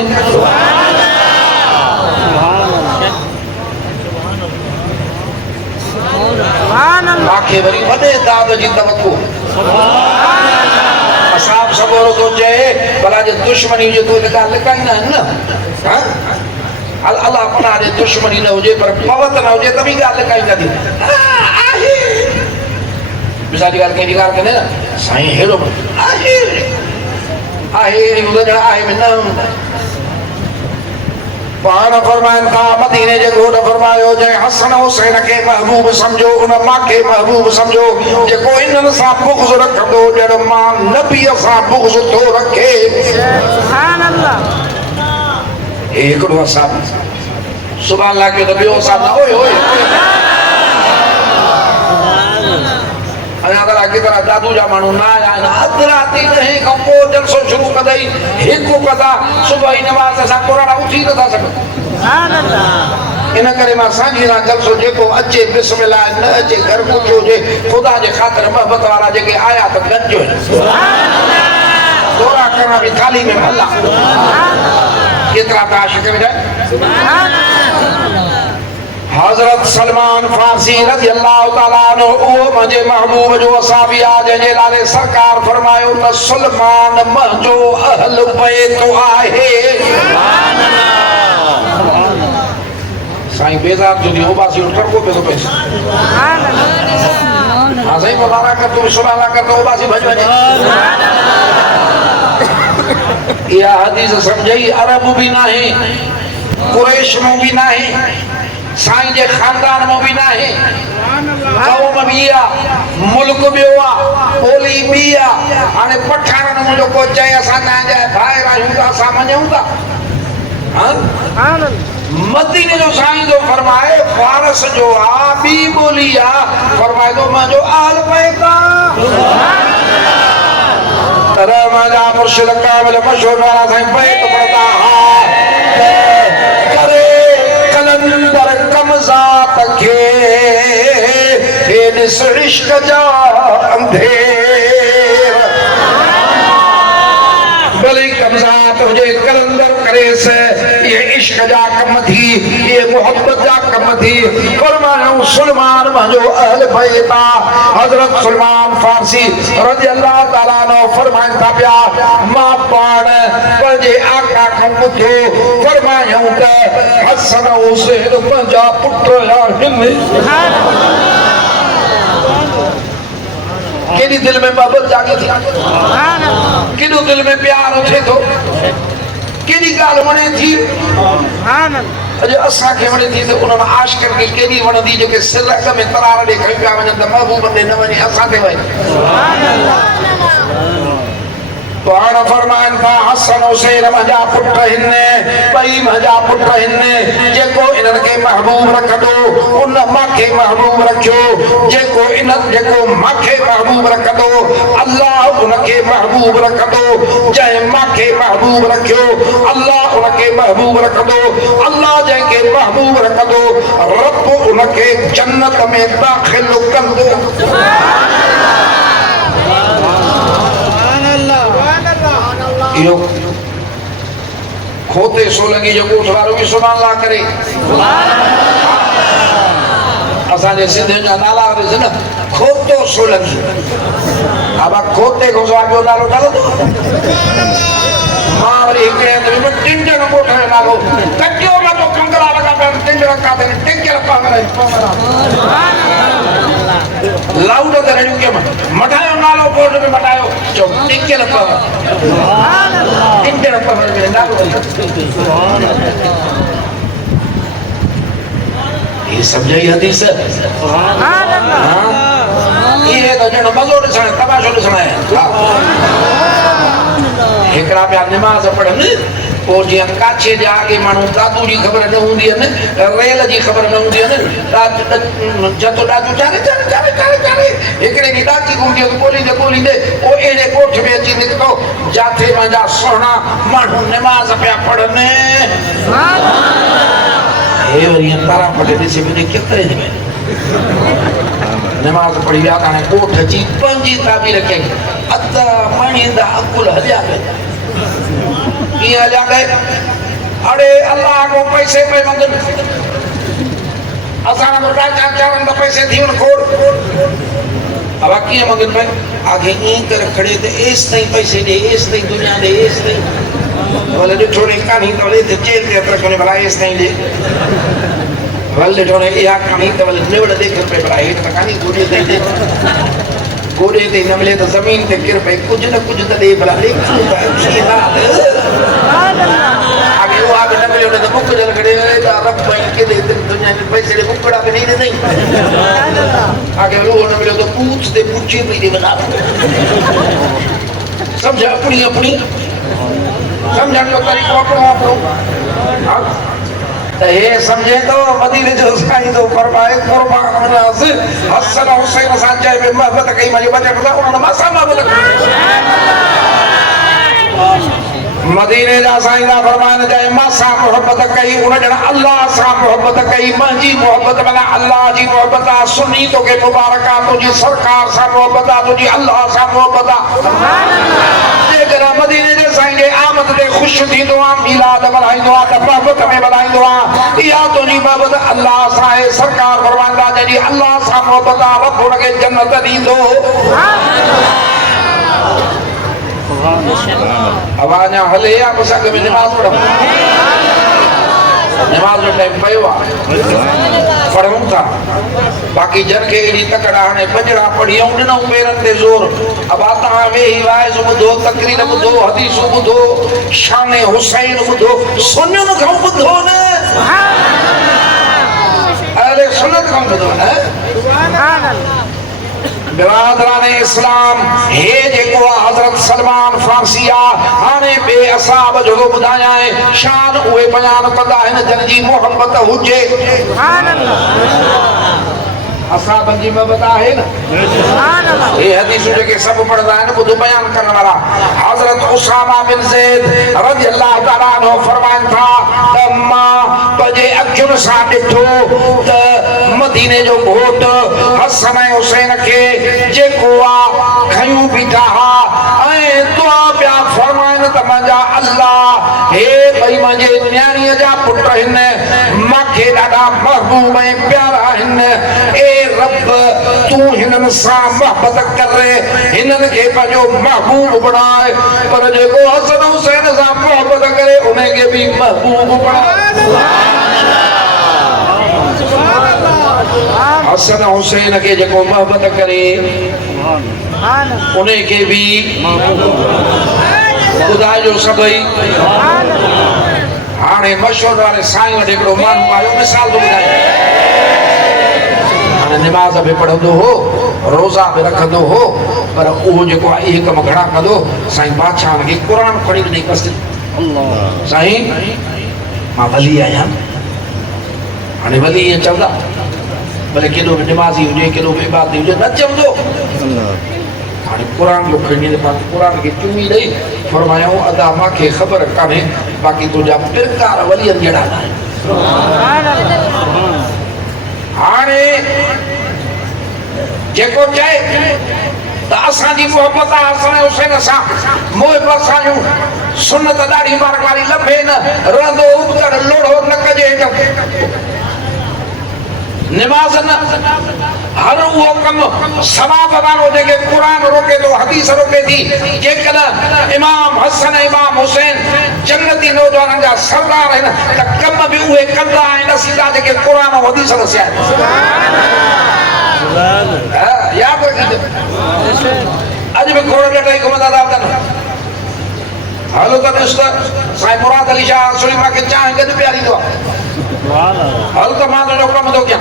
आखे वरी वडे दाद जी तवक्को असाब सबरो तो चए भला जे दुश्मनी हुजे तो इन ॻाल्हि लिकाईंदा आहिनि न हां अल्लाह अपना जे दुश्मनी न हुजे पर पवत न हुजे त बि ॻाल्हि लिकाईंदा थी आहे मिसाल जी ॻाल्हि कहिड़ी ॻाल्हि कंदे न साईं हेड़ो आहे आहे आहे में न पाण फरमाइन था मदीने जे घोट फरमायो जय हसन हुसैन के महबूब समझो उन मां के महबूब समझो जेको इन्हनि सां बुग़्ज़ रखंदो जड़ मां नबी सां बुग़्ज़ तो रखे सुभान अल्लाह एकड़ो साहब सुभान अल्लाह के नबी साहब ओए ओए अना तला की तरह दादू जा मानू ना आया अदराती नहीं को जलसो शुरू कदई हिकु कदा सुबह ही नमाज सा कुरान उठी नथा सको सुभान अल्लाह इन करे मां सांझी रा जलसो जेको अचे बिस्मिल्लाह न अचे घर कुछ हुजे खुदा जे खातिर मोहब्बत वाला जेके आया त गंजो सुभान अल्लाह दोरा करना भी थाली में भला सुभान अल्लाह कितना आशिक में जाए सुभान अल्लाह हजरत सलमान फारसी रज़ी अल्लाह ताला अन्हु ओ मुझे महबूब जो असहाबी आ जे लाले सरकार फरमायो त सलमान मुंहिंजो अहल बैत आहे सुभान अल्लाह साईं बेजार जो दी ओबासी टरको पे तो पैसा सुभान अल्लाह हां साईं मुबारक कर तू सुभान अल्लाह कर तो ओबासी भज वने सुभान अल्लाह या हदीस समझई अरब भी नहीं कुरैश में भी नहीं साईं जे खानदान में भी नहीं कौम भी आ मुल्क भी आ बोली भी आ हाने पठाणन मुझो को चए असा जा भाई राजू का सामने हुंदा हां मदीने जो साईं जो फरमाए फारस जो आ बी बोली आ फरमाए तो मां जो आल पैदा सुभान अल्लाह तरह मां मुर्शिद कामिल मशहूर वाला साईं बैत पढ़ता हा करे कलंदर कमज़ात के इस इश्क जा अंधेर भले कमज़ात हुजे कलंदर करे से ये इश्क जा कम थी ये मोहब्बत जा कम थी फरमायो सलमान मुंहिंजो अहल बैत आ हजरत सलमान फारसी रज़ी अल्लाह ताला अन्हु फरमाइन था पिया मां पाण पंहिंजे आका खां पुछो फरमायूं त हसन हुसैन मुंहिंजा पुट आहिनि केॾी दिल में मोहब्बत जागे थी केॾो दिल में प्यार उठे थो केॾी ॻाल्हि वणे थी अॼु असांखे वणे थी त उन्हनि आशिक़नि खे केॾी वणंदी जेके सिलक में तरार ॾे खई पिया वञनि त महबूब ॾे न वञे असां ते वञे पाण फरमाइन था हसन हुसैन मुंहिंजा पुट हिन ॿई मुंहिंजा पुट हिन जेको इन्हनि खे महबूब रखंदो उन मूंखे महबूब रखियो जेको मूंखे महबूब रखंदो अल्लाह उनखे महबूब रखंदो जंहिं मूंखे महबूब रखियो अल्लाह उनखे महबूब रखंदो अल्लाह जंहिंखे महबूब रखंदो रब उनखे जन्नत में दाख़िल कंदो इहो खोते सोलंगी जो ॻोठ वारो बि सुभान अल्लाह करे असांजे सिंधियुनि जा नाला ॾिस न खोतो सोलंगी अब खोते को ॿियो नालो हलंदो मां वरी हिकिड़े हंधि में टिंजण ॻोठ जो नालो कटियो मथो कंगड़ा लॻा पिया टिंजण काथे टिंजण लाउड ते रेडियो के मटायो नालो बोर्ड में मटायो जो टिंजण पावर सुभान अल्लाह टिंजण पावर में नालो सुभान अल्लाह ये समझाई हदीस सुभान अल्लाह ये तो जण मज़ो ॾिसण तमाशो ॾिसण है हिकिड़ा पिया नमाज़ पढ़नि पोइ जीअं काछे जे आगे माण्हू दादू जी ख़बर न हूंदी आहे न, रेल जी ख़बर न हूंदी आहे न, जतो ॾाॾू चारे चारे चारे चारे चारे हिकिड़े ॾींहुं ॾाची हूंदी आहे ॻोल्हींदे ॻोल्हींदे पोइ अहिड़े ॻोठ में अची निकितो जिथे मुंहिंजा सुहिणा माण्हू निमाज़ पिया पढ़नि। हे वरी ईअं तारा पटे ॾिसी मुंहिंजे केतिरे में नमाज़ पढ़ी विया हाणे ॻोठ अची पंहिंजी ताबीर कई अध मणींदा अकुल हलिया पिया कीअं हलिया गए अड़े अल्लाह को पैसे पे मंगन असां चारनि त पैसे थी वञ खोड़ अब कीअं मंगन पे आगे ईअं करे खड़े ते एस ताईं पैसे ॾे एस ताईं दुनिया ॾे एस ताईं भले ॾिठो ने कान्ही त वले जेल ते हथ रखो भला एस ताईं ॾे भले ॾिठो ने इहा कान्ही त वले निवड़ ॾे कर पे भला हेठि त कान्ही गोॾे ताईं ॾे गोॾे ते न मिले त ज़मीन ते किर पई कुझु न कुझु त ॾे भला ॾे आगे उहा बि न मिलियो न त मुख जल खड़े रब भाई केॾे दुनिया में पैसे ॾे मुकड़ा बि ॾेई ॾिनई आगे उहो न मिलियो त पूछ ते पुछी पई ॾे भला सम्झ अपनी अपनी समझण जो तरीक़ो अपनो अपनो त हे सम्झे तो मदीने जो साईं तो फरमाए कुर्बान राज़ हसन हुसैन सां चए पे मोहब्बत कई मुंहिंजे बचन सां उन्हनि मां सां मोहब्बत मदीने जा साईं जा फरमान जाए मासा मोहब्बत कई उन जण अल्लाह सां मोहब्बत कई मुंहिंजी मोहब्बत माना अल्लाह जी मोहब्बत आहे सुन्नी तोखे मुबारक आहे तुंहिंजी सरकार सां मोहब्बत आहे तुंहिंजी अल्लाह सां मोहब्बत आहे जेकर मदीने जे साईं जे आमद ते ख़ुशि थींदो आहे मीलाद मल्हाईंदो आहे त मोहब्बत में मल्हाईंदो आहे इहा तुंहिंजी मोहब्बत अल्लाह सां आहे सरकार फरमाईंदा जॾहिं अल्लाह सां मोहब्बत आहे रब हुनखे जन्नत ॾींदो। अब अञा हले या बसि अॻ में निमाज़ पढ़ूं निमाज़ जो टाइम पियो आहे पढ़ूं था बाक़ी जन खे एॾी तकड़ हाणे पंजड़ा पढ़ी ऐं ॾिनऊं पेरनि ते ज़ोर अब तव्हां वेही वाइज़ ॿुधो तकरीर ॿुधो हदीसूं ॿुधो शान हुसैन ॿुधो सुन्नियुनि खां ॿुधो न अरे सुन्नत खां ॿुधो न बिरादरान इस्लाम हे जेको हज़रत सलमान फारसी हाने बे असाब जो बुधाया है शान उहे बयान कंदा आहिनि जन जी मोहब्बत हुजे सुभान अल्लाह असाबन जी मोहब्बत आहे न सुभान अल्लाह ये हदीस जेके सब पढ़दा आहिनि ॿुधो बयान करण वाला हज़रत उसामा बिन ज़ैद रज़ी अल्लाह तआला अन्हु फरमाइन था त मां पंहिंजे अखियुनि सां ॾिठो त मदीने जो घोट हसन ऐं हुसैन खे जेको आहे खयूं बीठा हा ऐं दुआ पिया फरमाइनि त मुंहिंजा अल्लाह हे भई मुंहिंजे न्याणीअ जा पुट आहिनि मूंखे ॾाढा महबूब ऐं प्यारा आहिनि ए रब तूं हिननि सां मोहब्बत कर हिननि खे पंहिंजो महबूब बणाए पर जेको हसन हुसैन सां मोहब्बत करे उनखे बि महबूब बणाए हसन हुसैन के जेको मोहब्बत करे उन्हें के भी खुदा जो सभई हाणे मशहूर वाले साईं वटि हिकिड़ो माण्हू आयो मिसाल थो ॿुधाए हाणे निमाज़ बि पढ़ंदो हो रोज़ा बि रखंदो हो पर उहो जेको आहे इहे कम घणा कंदो साईं बादशाह खे क़ुर पढ़ी ॾिनई बसि साईं मां वली आहियां हाणे वली ईअं चवंदा भले केॾो बि निमाज़ी हुजे केॾो बि इबादती हुजे न चवंदो हाणे क़ुर जो खणी क़ुर खे चुमी ॾेई फरमायूं अदा मूंखे ख़बर कान्हे बाक़ी तुंहिंजा पिरकार वलियनि जहिड़ा हाणे जेको चए त असांजी मोहब्बत आहे हसन हुसैन सां मोहब्बत सां सुन्नत ॾाढी बार वारी लभे न रहंदो उबकर लोढ़ो न कजे निमाज़ न हर वो कम सवाब वारो जेके कुरान रोके तो हदीस रोके थी जेकॾहिं इमाम हसन इमाम हुसैन जन्नती नौजवाननि जा सरदार आहिनि त कम बि उहे कंदा आहिनि सीधा जेके कुरान ऐं हदीस रसिया आहिनि यादि रखिजो अॼु बि खोड़ ॾेढ घुमंदा था वञनि हलो त ॾिस त साईं मुराद अली शाह सुलीमा खे चांहि गॾु पियारींदो आहे हल तो मां तुझो कम थो कयां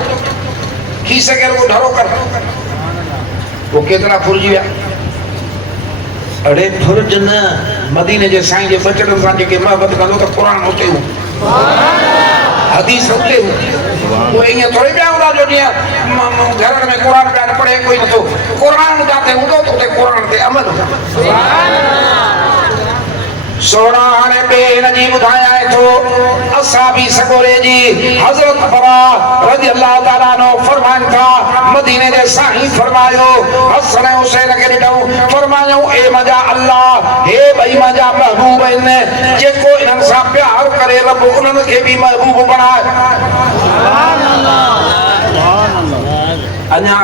खीसे खे रुगो ढरो कर वो केतिरा फुरजी विया अड़े फुरज न मदीने जे साईं जे बचड़नि सां जेके मोहबत कंदो त क़ुरान उते हो, हदीस उते हो। वो ईअं थोरी पिया हूंदा जो जीअं घरनि में क़ुरान पिया न पढ़े कोई नथो, क़ुरान जिते हूंदो त उते क़ुरान ते अमल हूंदो। सोना हाणे ॿे हिन जी ॿुधायां थो असाबी सगोरे जी हज़रत बरा रज़ी अल्लाह ताला अन्हु फरमाइनि था मदीने जे साईं फरमायो हसन ऐं हुसैन खे ॾिठऊं फरमायूं ए मुंहिंजा अल्लाह हे ॿई मुंहिंजा महबूब आहिनि जेको इन्हनि सां प्यार करे रब उन्हनि खे बि महबूब बणाए। अञा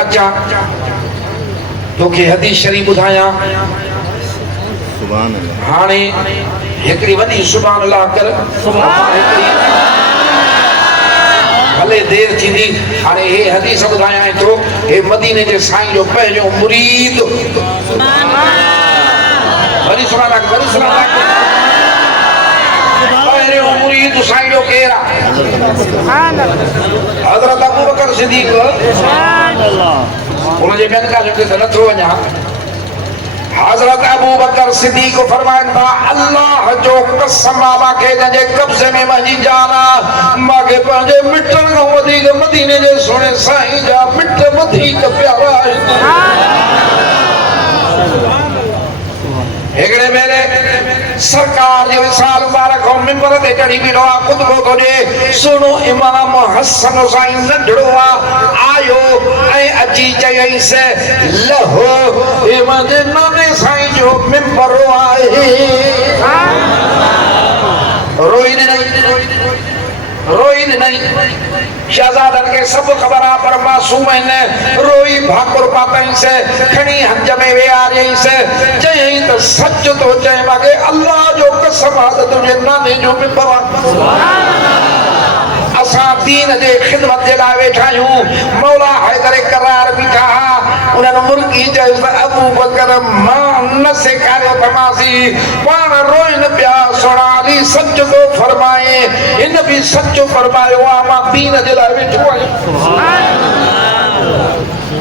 अचा तोखे हदीस शरीफ़ ॿुधायां। हाणे हिकिड़ी वॾी सुभान अल्लाह कर, भले देर थींदी। हाणे हे हदीस ॿुधायां थो हे मदीने जे साईं जो पहिरियों मुरीद, वरी सुभान अल्लाह, वरी सुभान अल्लाह, पहिरियों मुरीद साईं जो केरु आहे? हज़रत अबू बकर सिद्दीक़। उनजे ॿियनि ॻाल्हियुनि ते त नथो वञा। हज़रत अबू बकर सिद्दीक़ फरमाइनि था अल्लाह जो कसम बाबा खे जंहिंजे कब्ज़े में मुंहिंजी जान आहे, मूंखे पंहिंजे मिटनि खां वधीक मदीने जे सोणे साईं जा मिट वधीक प्यारा आहिनि। हिकिड़े भेरे सरकार जे विसाल मुबारक मिंबर ते चढ़ी बीठो आहे, ख़ुतबो थो ॾे। सुनो इमाम हसन साईं नंढड़ो आयो ऐं अची चयईंसि लहो हे मुंहिंजे नाने साईं जो मिंबर आहे। रोई ॾिनई शहज़ादनि खे सभु ख़बर आहे पर मासूम आहिनि। रोई भाकुर पातईंसि, खणी हंज में वेहारियईंसि, चयईं त सच थो चए मूंखे अल्लाह जो कसम आहे तुंहिंजे नाने जो मिंबर आहे। असां दीन जे ख़िदमत जे लाइ वेठा आहियूं। मौला हैदर करार बीठा हा, उन्हनि मुर्गी चयुसि अबू बकर मां न सेखारियो तमासी, पाण रोइन पिया सोना अली सच थो फरमाए, हिन बि सच फरमायो आहे मां दीन जे लाइ वेठो आहियां।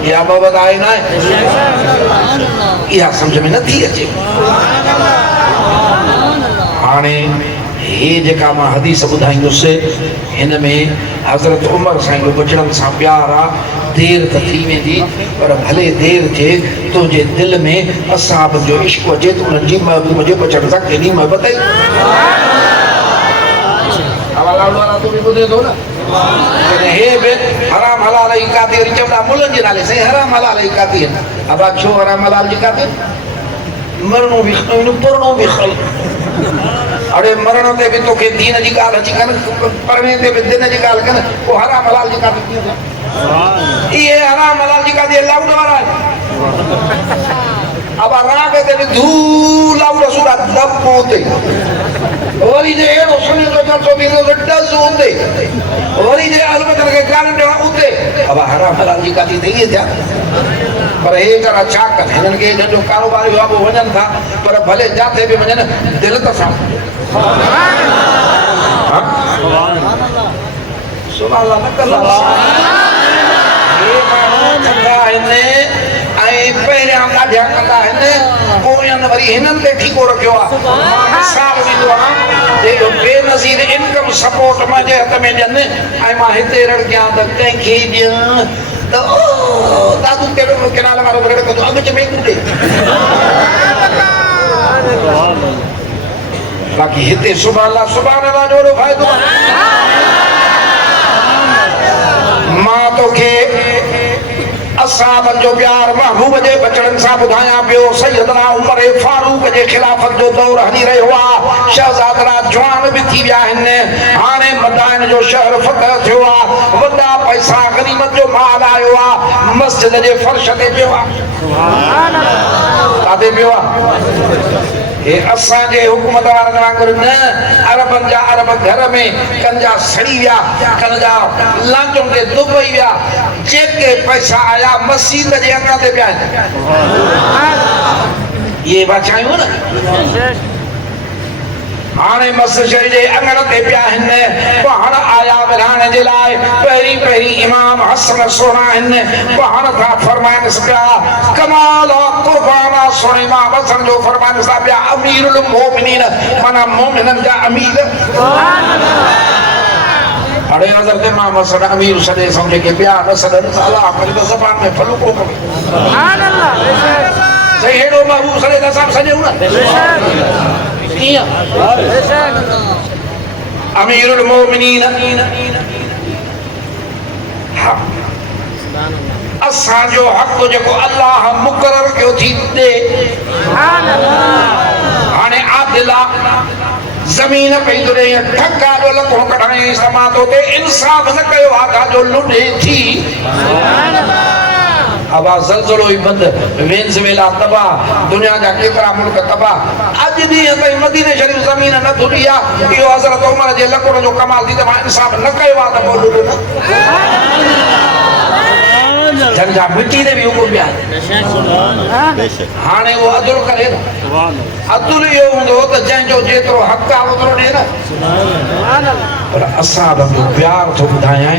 इहा मोहबत आहे न? इहा सम्झ में नथी अचे। हाणे हे जेका मां हदीस ॿुधाईंदुसि हिन में हज़रत उमर साईं जो बचड़नि सां प्यार आहे। देर त थी वेंदी पर भले देर थिए, तुंहिंजे दिलि में असाब जो इश्क अचे त उन्हनि जी महबूब जे बचड़नि सां केॾी मोहबत आई। तूं बि ॿुधे थो न? हे बि हराम हलाल जी काती वरी चवंदा मुलनि जे नाले साईं हराम हलाल जी काती आहिनि। अब छो हराम हलाल जी काती? मरणो बि पुरणो बि खल। अड़े मरण ते बि तोखे दीन जी ॻाल्हि अची कनि, पढ़ने ते बि दीन जी ॻाल्हि कनि, पोइ हराम हलाल जी काती कीअं थिए? इहे हराम हलाल जी काती लाउड वारा आहिनि। अब राग ते बि धू लाउड सुधा दब होते, वरी जे अहिड़ो सुनी जो जलसो थींदो त डज़ होते, वरी जे अलबत खे गालियूं ॾियण उते। अब हराम हलाल जी काती त इहे थिया। पर हे जरा छा कनि, हिननि खे जंहिंजो कारोबार हुआ पोइ वञनि था, पर भले जिथे बि वञनि दिलि त सां। पहिरियां ॾाढा कंदा आहिनि, पोयनि वरी हिननि ते ठीको रखियो आहे। मिसाल ॾींदो आहियां, बेनज़ीर इनकम सपोर्ट मुंहिंजे हथ में ॾियनि ऐं मां हिते रड़ कयां त कंहिंखे ॾियां त दादू कहिड़ो किनारे वारो रड़ कंदो अॻु में ॾे। बाक़ी हिते सुभान अल्लाह जो वॾो फ़ाइदो। मां तोखे असाबनि जो प्यार महबूब जे बचड़नि सां ॿुधायां पियो। सैयदना उमर फारूक जे ख़िलाफ़त जो दौर हली रहियो आहे। शहज़ादा जवान बि थी विया आहिनि। हाणे मदाइन जो शहर फतह थियो आहे, वॾा पैसा गनीमत जो माल आयो आहे, मस्जिद जे फर्श ते पियो आहे। काथे पियो आहे? हे असांजे हुकूमत वारनि वांगुरु न। अरबनि जा अरब घर में कंजा सड़ी विया, कंजा लांचुनि ते दुबई विया। जेके पैसा आया मस्जिद जे अंगण ते पिया आहिनि। इहे बादशाहूं न। हाणे मस्जिद जे अंगण ते पिया आहिनि पहाड़ आया विरहाइण जे लाइ पहिरीं पहिरीं इमाम हसन सोना आहिनि पहाड़ था फरमाइनि पिया कमाल कुर्बाना सोने इमाम हसन जो फरमाइनि था पिया अमीरुल मोमिनीन माना मोमिननि जा अमीर अरे हज़रत इमाम हसन अमीर सॾे सम्झे के ॿिया न सॾनि अलाह पंहिंजी ज़बान में फलूको कोन्हे सुभान अल्लाह सही हेॾो महबूब सॾे त असां सॼूं न अमीरुल मोमिनीन असांजो हक़ जेको अल्लाह मुक़रर कयो थी ॾे हाणे आदिल ज़मीन पई तुरे ठका जो लखो कढाई समातो ते इंसाफ न कयो आधा जो लुॾे थी आवाज़ ज़लज़लो ही बंद वेनेज़ुएला तबाह दुनिया जा केतिरा मुल्क तबाह अॼु ॾींहं ताईं मदीने शरीफ़ ज़मीन न धुली आहे इहो हज़रत उमर जे लकुड़ जो कमाल थी त मां इंसाफ़ न कयो आहे त पोइ लुॾो न झंझा मिटी ते बि हुकुम ॿिया हाणे उहो अदुल करे न अदुल इहो हूंदो त जंहिंजो जेतिरो हक़ आहे ओतिरो ॾे न पर असां जो प्यार थो ॿुधायां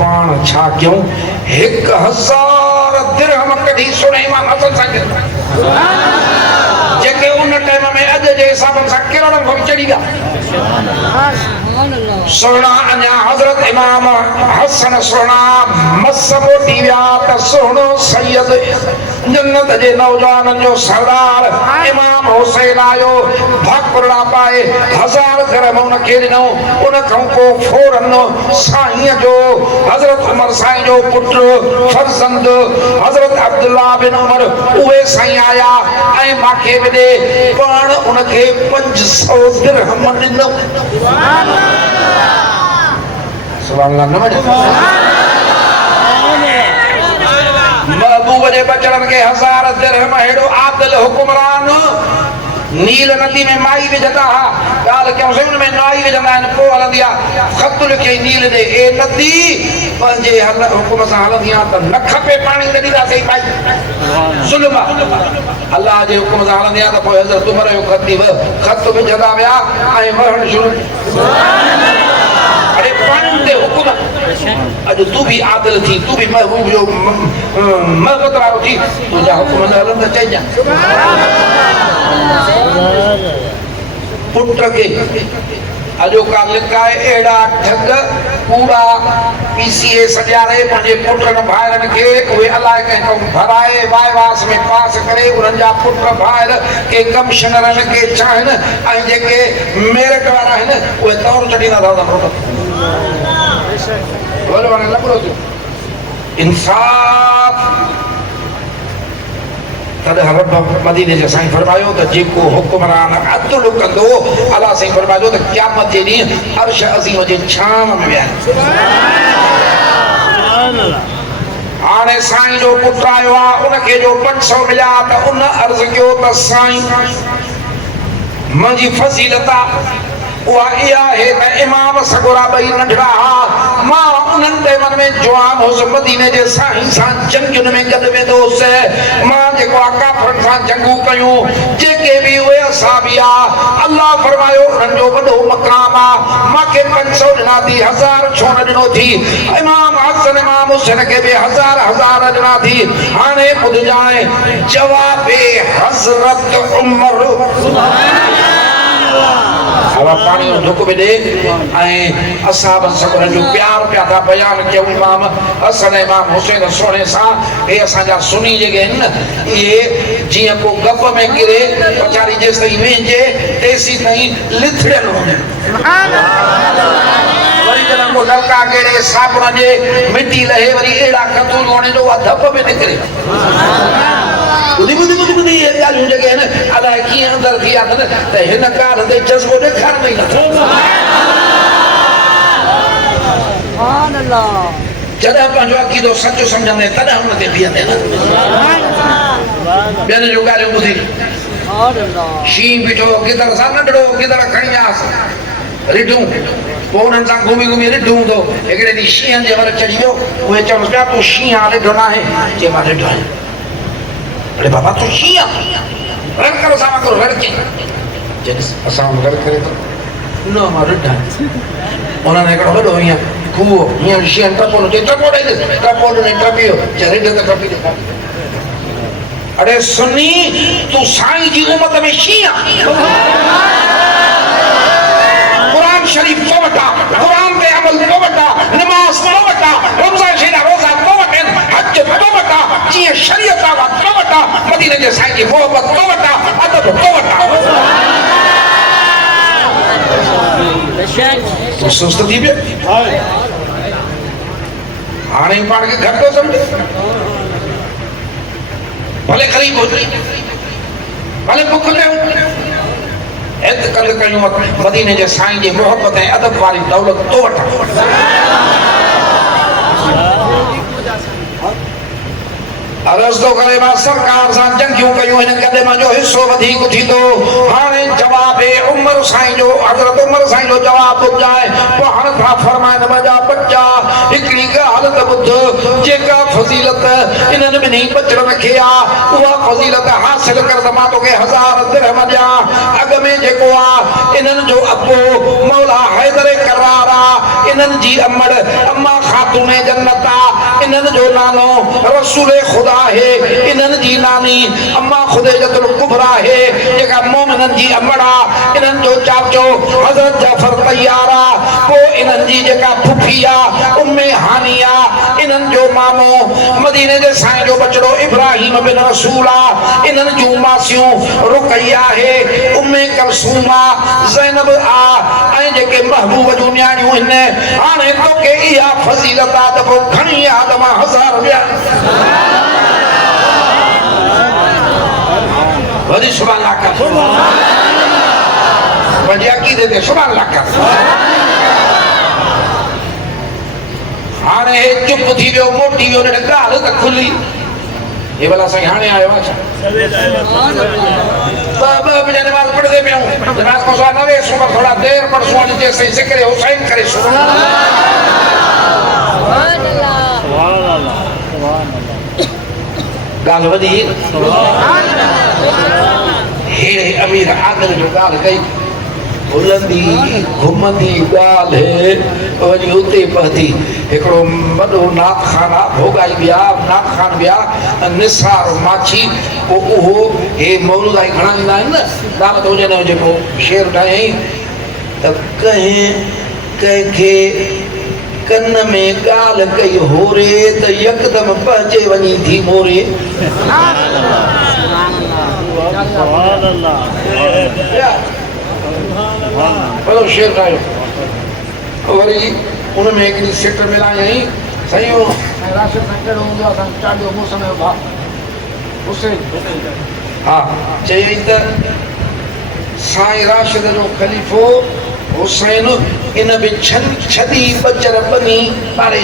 पाण छा कयूं 1000 दिरहम कढी सुने इमाम हसन सां जेके उन टाइम में अॼु जे हिसाब सां करोड़नि खां चढ़ी विया सोना अञा हज़रत इमाम हसन सोना मस मोटी विया त सोनो सैयद जन्नत जे नौजवाननि जो सरदार इमाम हुसैन आयो भाकुरड़ा पाए 1000 दिरहम उनखे ॾिनो उन खां पोइ फौरन साईं जो हज़रत उमर साईं जो पुटु फर्ज़ंद हज़रत अब्दुल्ला बिन उमर उहे साईं आया ऐं माखे बि ॾे पाण उनखे 500 दिरहम ॾिनो सुभान अल्लाह महबूब जे बचड़नि खे 1000 दिरहम हेड़ो आदिल हुकुमरान नील नदी में माई विझंदा हा ॻाल्हि कयूं हुन में नाई विझंदा आहिनि पोइ हलंदी आहे ख़त लिखे नील ॾे ए नदी पंहिंजे हुकुम सां हलंदी आहे त न खपे पाणी तॾहिं था सही पाई ज़ुल्म अलाह जे हुकुम सां हलंदी आहे त पोइ हज़रत उमर जो ख़त विझंदा विया ऐं वहण शुरू अरे पाणी ते हुकुम अॼु तूं बि आदिल थी तूं बि महबूब जो महबत वारो थी तुंहिंजा हुकुम न हलनि त चइजांइ पुट खे अॼोका लिकाए अहिड़ा ठग पूरा पीसीए सॼारे पंहिंजे पुटनि भाइरनि खे उहे अलाए कंहिं भराए वाइवास में पास करे उन्हनि जा पुट भाइर के कमिशनरनि के चाहीनि ऐं जेके मेरिट वारा आहिनि उहे तौर छॾींदा था इंसाफ़ तॾहिं रब मदीने जे साईं फरमायो त जेको हुकुमरान अदल कंदो अलाह साईं फरमायो त क़यामत जे ॾींहुं अर्श अज़ीम जे छांव में विया हाणे साईं जो पुटु आयो आहे उनखे जो 500 मिलिया त उन अर्ज़ु कयो त साईं मुंहिंजी फज़ीलत उहा इहा आहे त इमाम सगोरा ॿई नंढड़ा हा मां उन्हनि टाइमनि में जवान हुउसि मदीने जे साईं सां जंगियुनि में गॾु वेंदो हुउसि मां जेको आहे काफ़रनि सां जंगूं कयूं जेके बि उहे असहाबी आहे अलाह फरमायो उन्हनि जो वॾो मक़ाम आहे मूंखे 500 ॾिना थी 1000 छो न ॾिनो थी इमाम हसन इमाम हुसैन खे बि 1000 ॾिना थी हाणे ॿुधजांइ जवाब हज़रत उमर हवा पानी ढुक में दे ऐं असहाब सगरनि जो प्यार पिया था बयान कयूं इमाम हसन इमाम हुसैन सोने सां हे असांजा सुनी जेके आहिनि न इहे जीअं को गप में किरे वीचारी जेसि ताईं वेंजे तेसी ताईं लिथड़ियल हूंदा वरी जॾहिं को नलका केड़े साबुण जे मिटी लहे वरी अहिड़ा कतूर होने जो धप में निकिरे बुधी ये ॻाल्हियूं जेके आहिनि अलाए कीअं अंदरि थी आहे त हिन ॻाल्हि ते जज़्बो ॾेखारण ई नथो जॾहिं पंहिंजो अक़ीदो सचो सम्झंदे तॾहिं हुन ते बीहंदे न ॿियनि जूं ॻाल्हियूं ॿुधी शींहुं बीठो गिदड़ सां नंढड़ो गिदड़ खणी वियासीं रिढूं पोइ उन्हनि सां घुमी घुमी रिढूं हूंदो हिकिड़े ॾींहुं शींहनि जे वर चढ़ी वियो उहे चवनि पिया तूं शींहुं आहे रिढो न आहे चई मां रिढो आहियां अरे बाबा तू शींहुं आहे रण करो सां करो रड़ के जॾहिं असां रड़ करे थो न मां ॾिठा उन्होंने हिकिड़ो वॾो हीअं खूह हीअं शीअं टपो चई टपो ॾेई टपो ॾिनई टपी वियो चई रिढ त टपी ॾे अरे सुनी तू साईं जी उम्मत में शीअं कुरान शरीफ तो वटा कुरान पे अमल तो वटा नमाज तो वटा रमजान शेरा रोजा तो वटा हज तो वटा जीअं शरीयत आ तो वटा मदीने जे साईं जी मोहब्बत तो वटा अदब तो वटा तो सुस्त थी पियो हाणे पाण खे घटि थो सम्झे भले ग़रीब हुजे भले बुख में हित कंद कयूं मदीने जे साईं जी मोहब्बत ऐं अदब वारी दौलत तो वठा अर्ज़ थो करे मां सरकार सां जंगियूं कयूं हिन गॾे मुंहिंजो हिसो वधीक थींदो हाणे जवाब उमर साईं जो हज़रत उमर साईं जो जवाब ॿुधाए पोइ हाणे था फरमाइनि मुंहिंजा बच्चा हिकिड़ी ॻाल्हि त ॿुध जेका फज़ीलत इन्हनि ॿिन्ही बचड़नि खे आहे उहा फज़ीलत हासिल कर त मां तोखे 1000 दिरहम ॾियां अॻ में जेको आहे इन्हनि जो अबो मौला हैदर करार आहे इन्हनि जी अमड़ अम्मा ख़ातून जन्नत आहे इन्हनि जो नालो रसूल ख़ुदा है इन्हनि जी नानी अम्मा खुदैजतुल कुबरा है जेका मोमिननि जी अमड़ा इन्हनि जो चाचो हज़रत जाफर तैयार आहे पोइ इन्हनि जी जेका फुफी आहे उम्मे हानिया इन्हनि जो मामो मदीने जे साईं जो बचड़ो इब्राहिम बिन रसूल आहे इन्हनि जूं मासियूं रुकैया है उम्मे कलसूम आहे ज़ैनब आहे ऐं जेके महबूब जूं न्याणियूं आहिनि हाणे तोखे इहा फज़ीलत आहे त पोइ घणी यादि मां 1000 ॿिया वरी सुभान अल्लाह कर वरी अकीदे ते सुभान अल्लाह कर हाणे हे चुप थी वियो मोटी वियो ने ॻाल्हि त खुली हे भला साईं हाणे आयो आहे छा ॿ बजे नमाज़ पढ़ंदे पियूं जनाज़ को सवा 9 सुबह थोड़ा देर पढ़सो वञी जेसिताईं ज़िक्र हुसैन करे सुभान अल्लाह सुभान अल्लाह सुभान अल्लाह ॻाल्हि वधी हेड़े अमीर आदर जो ॻाल्हि कई भुलंदी घुमंदी ॻाल्हि वञी उते पहुती हिकिड़ो वॾो नात खान आहे भोगाई विया नात खान विया निसार माछी पोइ उहो हे मौलूदाई घणा ईंदा आहिनि न दावत हुजे न हुजे पोइ शेर ठाहियईं त कंहिंखे कन में ॻाल्हि कई होरे त यकदम पहुचे वञी थी मोरे वॾो शेर ठाहियो वरी उन में हिकिड़ी सिट मिलायई साईं राशिद में कहिड़ो हूंदो आहे असां चालीहो मौसम जो भाउ हुसैन हा चयईं त साईं राशिद जो ख़लीफ़ो हुसैन इन बि छदी बचर बनी पारे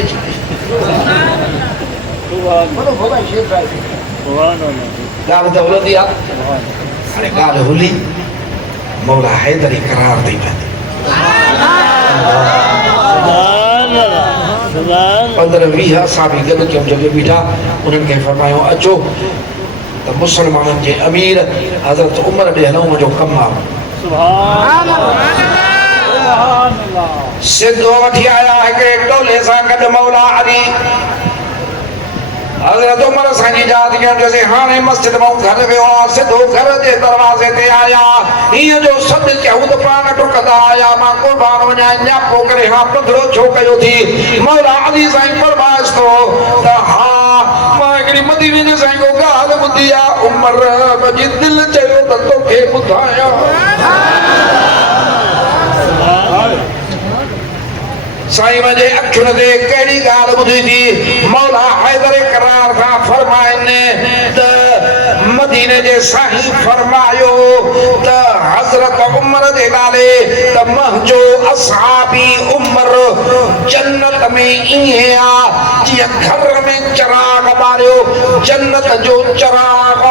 ॻाल्हि त हुलंदी आहे हाणे ॻाल्हि हुली मौला हैदरी करार ॾेई पवंदी 15-20 असां बि गॾु कयूं जॻह बीठा उन्हनि खे फरमायो अचो त मुसलमाननि जे अमीर हज़रत उमर ॾे हलूं मुंहिंजो कमु आहे सिधो वठी आया हिकिड़े टोले सां गॾु मौला अली हज़रत उमर साईं जी याद कयूं चयोसीं हाणे मस्जिद मां घर वियो आहे सिधो घर जे दरवाज़े ते आया हीअं जो सॾु कयूं त पाण टुकंदा आया मां क़ुर्बान वञा न्यापो करे हा पधरो छो कयो थी मौला अली साईं फरमाइश थो त हा मां हिकिड़ी मदीने जे साईं को ॻाल्हि ॿुधी आहे उमर मुंहिंजी दिलि चयो त तोखे ॿुधायां साईं मुंहिंजे अखियुनि ते कहिड़ी ॻाल्हि ॿुधी थी मौला हैदर करार सां फरमाइनि त मदीने जे साईं फरमायो त हज़रत उमर जे नाले त मुंहिंजो असहाबी उमर जन्नत में ईअं आहे जीअं घर में चराग ॿारियो जन्नत जो चराग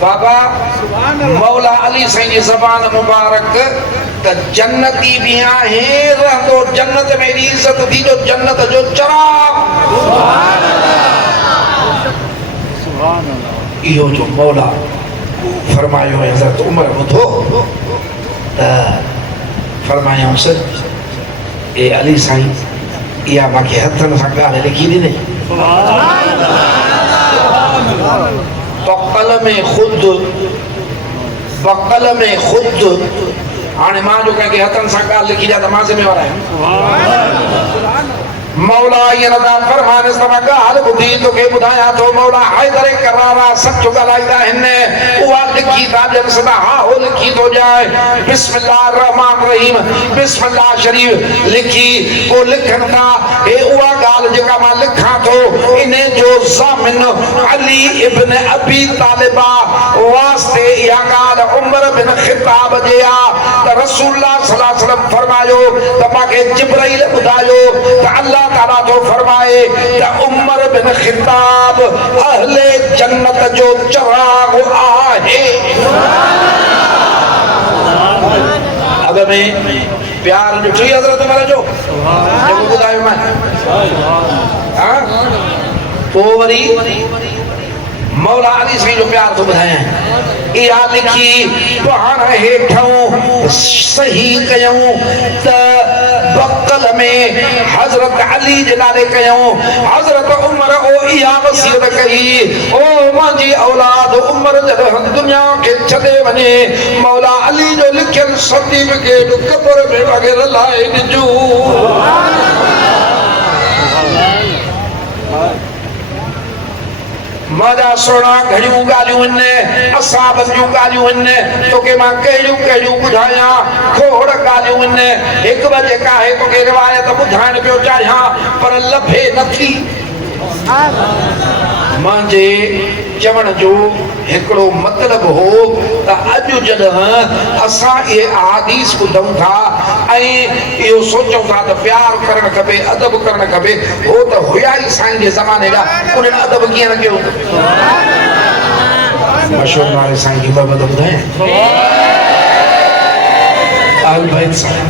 बाबा मौला अली साईं जी ज़बान मुबारक त जन्नती भी आहे रहंदो जन्नत में एॾी इज़त थी जो जन्नत जो चराग इहो जो मौला फरमायो हज़रत उमर ॿुधो त फरमायूंसि ए अली साईं इहा मूंखे हथनि सां ॻाल्हि लिखी ॾिने बक़ल में ख़ुद हाणे मां जो कंहिंखे हथनि सां ॻाल्हि लिखी ॾियां त मां ज़िम्मेवार आहियां मौला ईअं नथा फरमाइनि त मां ॻाल्हि ॿुधी तोखे ॿुधायां थो मौला हैदर करारा सचो ॻाल्हाईंदा आहिनि उहा लिखी था ॾियनि सदा हा हो लिखी थो ॾियां बिस्मिल्लाह रहमान रहीम बिस्मिल्लाह शरीफ़ लिखी पोइ लिखनि था हे उहा ॻाल्हि जेका मां लिखां थो इन जो ज़ामिन अली इब्न अबी तालिबा वास्ते इहा ॻाल्हि उमर बिन ख़िताब जे आहे त रसूलुल्लाह सल्लल्लाहु अलैहि वसल्लम फरमायो त मूंखे जिब्राईल ॿुधायो त अल्लाह ताला तो फरमाए त उमर बिन ख़िताब अहले जन्नत जो चराग आहे अग में प्यार ॾिठी हज़रत उमर जो जेको ॿुधायो मां हां पोइ वरी मौला अली साईं जो प्यार तो ॿुधायां इहा लिखी पहाड़ हेठों सही कयूं त बक़ल में हज़रत अली जे नाले कयूं हज़रत उमर ओ इहा वसीयत कई ओ मुंहिंजी औलाद उमर जॾहिं दुनिया खे छॾे वञे मौला अली जो लिखियल सर्टिफिकेट कब्र में वग़ैरह लाइ ॾिजो मजा सोना घणियूं ॻाल्हियूं आहिनि असाबनि जूं ॻाल्हियूं आहिनि तोखे मां कहिड़ियूं ॿुधायां खोड़ ॻाल्हियूं आहिनि हिकु ॿ जेका आहे तोखे रिवायत ॿुधाइण पियो चाहियां पर लभे नथी मुंहिंजे चवण जो हिकिड़ो मतिलबु हो त अॼु जॾहिं असां इहे अहादीस ॿुधूं था ऐं इहो सोचूं था त प्यार करणु खपे अदब करणु खपे हो त हुया ई साईं जे ज़माने जा उन्हनि अदब कीअं न कयो मशहूर नाले साईं जी बाबत ॿुधायां अहल बैत साईं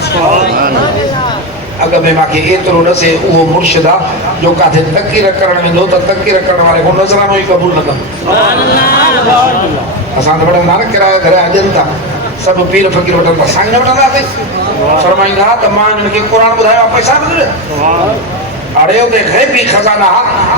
अग में मूंखे एतिरो न से उहो मुर्शिद आहे जो किथे तक़ीर करणु वेंदो त तक़ीर करण वारे को नज़रानो ई क़बूल न कंदो असां त वठंदा न किरायो घर ॾियनि था सभु पीर फ़कीर वठनि था साईं न वठंदासीं फरमाईंदा त मां हिननि खे क़ुर ॿुधायो पैसा न ॾिए अड़े उते ग़ैबी खज़ाना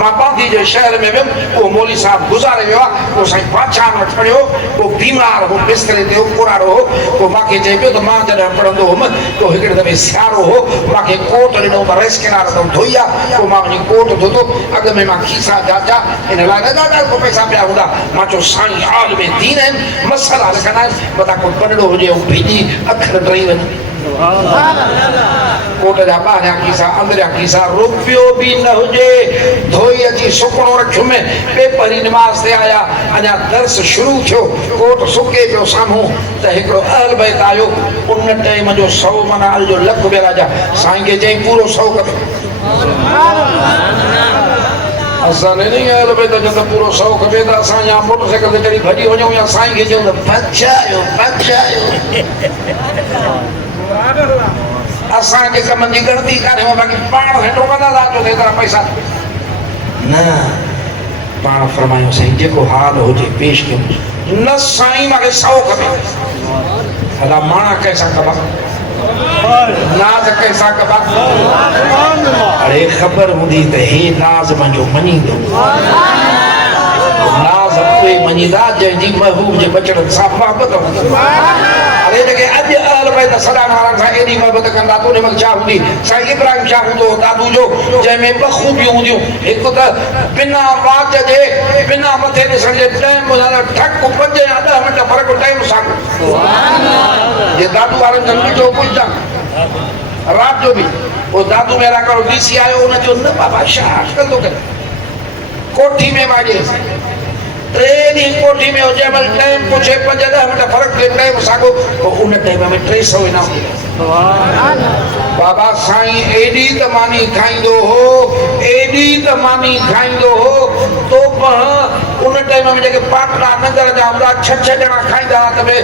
मां बांदी जे शहर में वियुमि उहो मौली साहब गुज़ारे वियो आहे उहो साईं बादशाह वटि पढ़ियो उहो बीमार हो बिस्तरे ते कुराड़ो हो पोइ मूंखे चए पियो त मां जॾहिं पढ़ंदो हुउमि त हिकिड़े दफ़े सियारो हो मूंखे कोट ॾिनो त रेस किनार तां धोई आहे पोइ मां वञी कोट धोतो अॻ में मां खीसा जाचा इन लाइ न ॾाढा को पैसा पिया हूंदा मां चयो साईं आल में दीन आहिनि मसला लिखंदा आहिनि मथां को पनड़ो हुजे ऐं भीजी अखर टही वञे कोट जा ॿाहिरियां खीसा अंदरियां खीसा रुपियो बि न हुजे धोई अची सुकणो रखियुमि पेपर ई निमाज़ ते आया अञा दर्स शुरू थियो कोट सुके पियो साम्हूं त हिकिड़ो अहल बैत आयो उन टाइम जो 100 माना जो लख ॿिया राजा साईं खे चई पूरो 100 कयो असां ने नहीं अहल बैत जो त पूरो 100 खपे त असां या मोटरसाइकिल ते चढ़ी भॼी वञूं या साईं खे चऊं त बचायो असांजे कमनि जी गिणती कान्हे बाक़ी पाण हेठो कंदा था एतिरा पैसा न पाण फरमायूं साईं जेको हाल हुजे पेश कयूं न साईं मूंखे 100 खपे हला माणा कैसा कबा नाज़ कैसा कबा अरे ख़बर हूंदी त हे नाज़ मुंहिंजो मञींदो नाज़ उहे मञींदा जंहिंजी महबूब जे बचड़नि सां मोहबत हूंदी अरे जेके अॼु अहल बैत सदान वारनि सां एॾी मोहबत कंदा त उन वक़्तु छा हूंदी साईं इब्राहिम छा हूंदो दादू जो जंहिंमें 2 खूबियूं हूंदियूं हिकु त बिना वाच जे बिना मथे ॾिसण जे टाइम ठक 5 या 10 मिंट फ़र्क़ु टाइम सां जे दादू वारनि जो ॾिठो पुछां राति जो बि पोइ दादू मेरा करो डीसी आयो उनजो न बाबा छा कंदो करे कोठी में वाॼे 3 ॾींहं कोठी में हुजे महिल टाइम पुछे 5-10 मिंट फ़र्क़ु थिए टाइम साॻियो पोइ उन टाइम में 300 इनाम बाबा साईं एडी त मानी खाईंदो हो, एडी त मानी खाईंदो हो, तो उन टाइम में जेके पाटला नगर जा हुआ 6-6 ॼणा खाईंदा त बि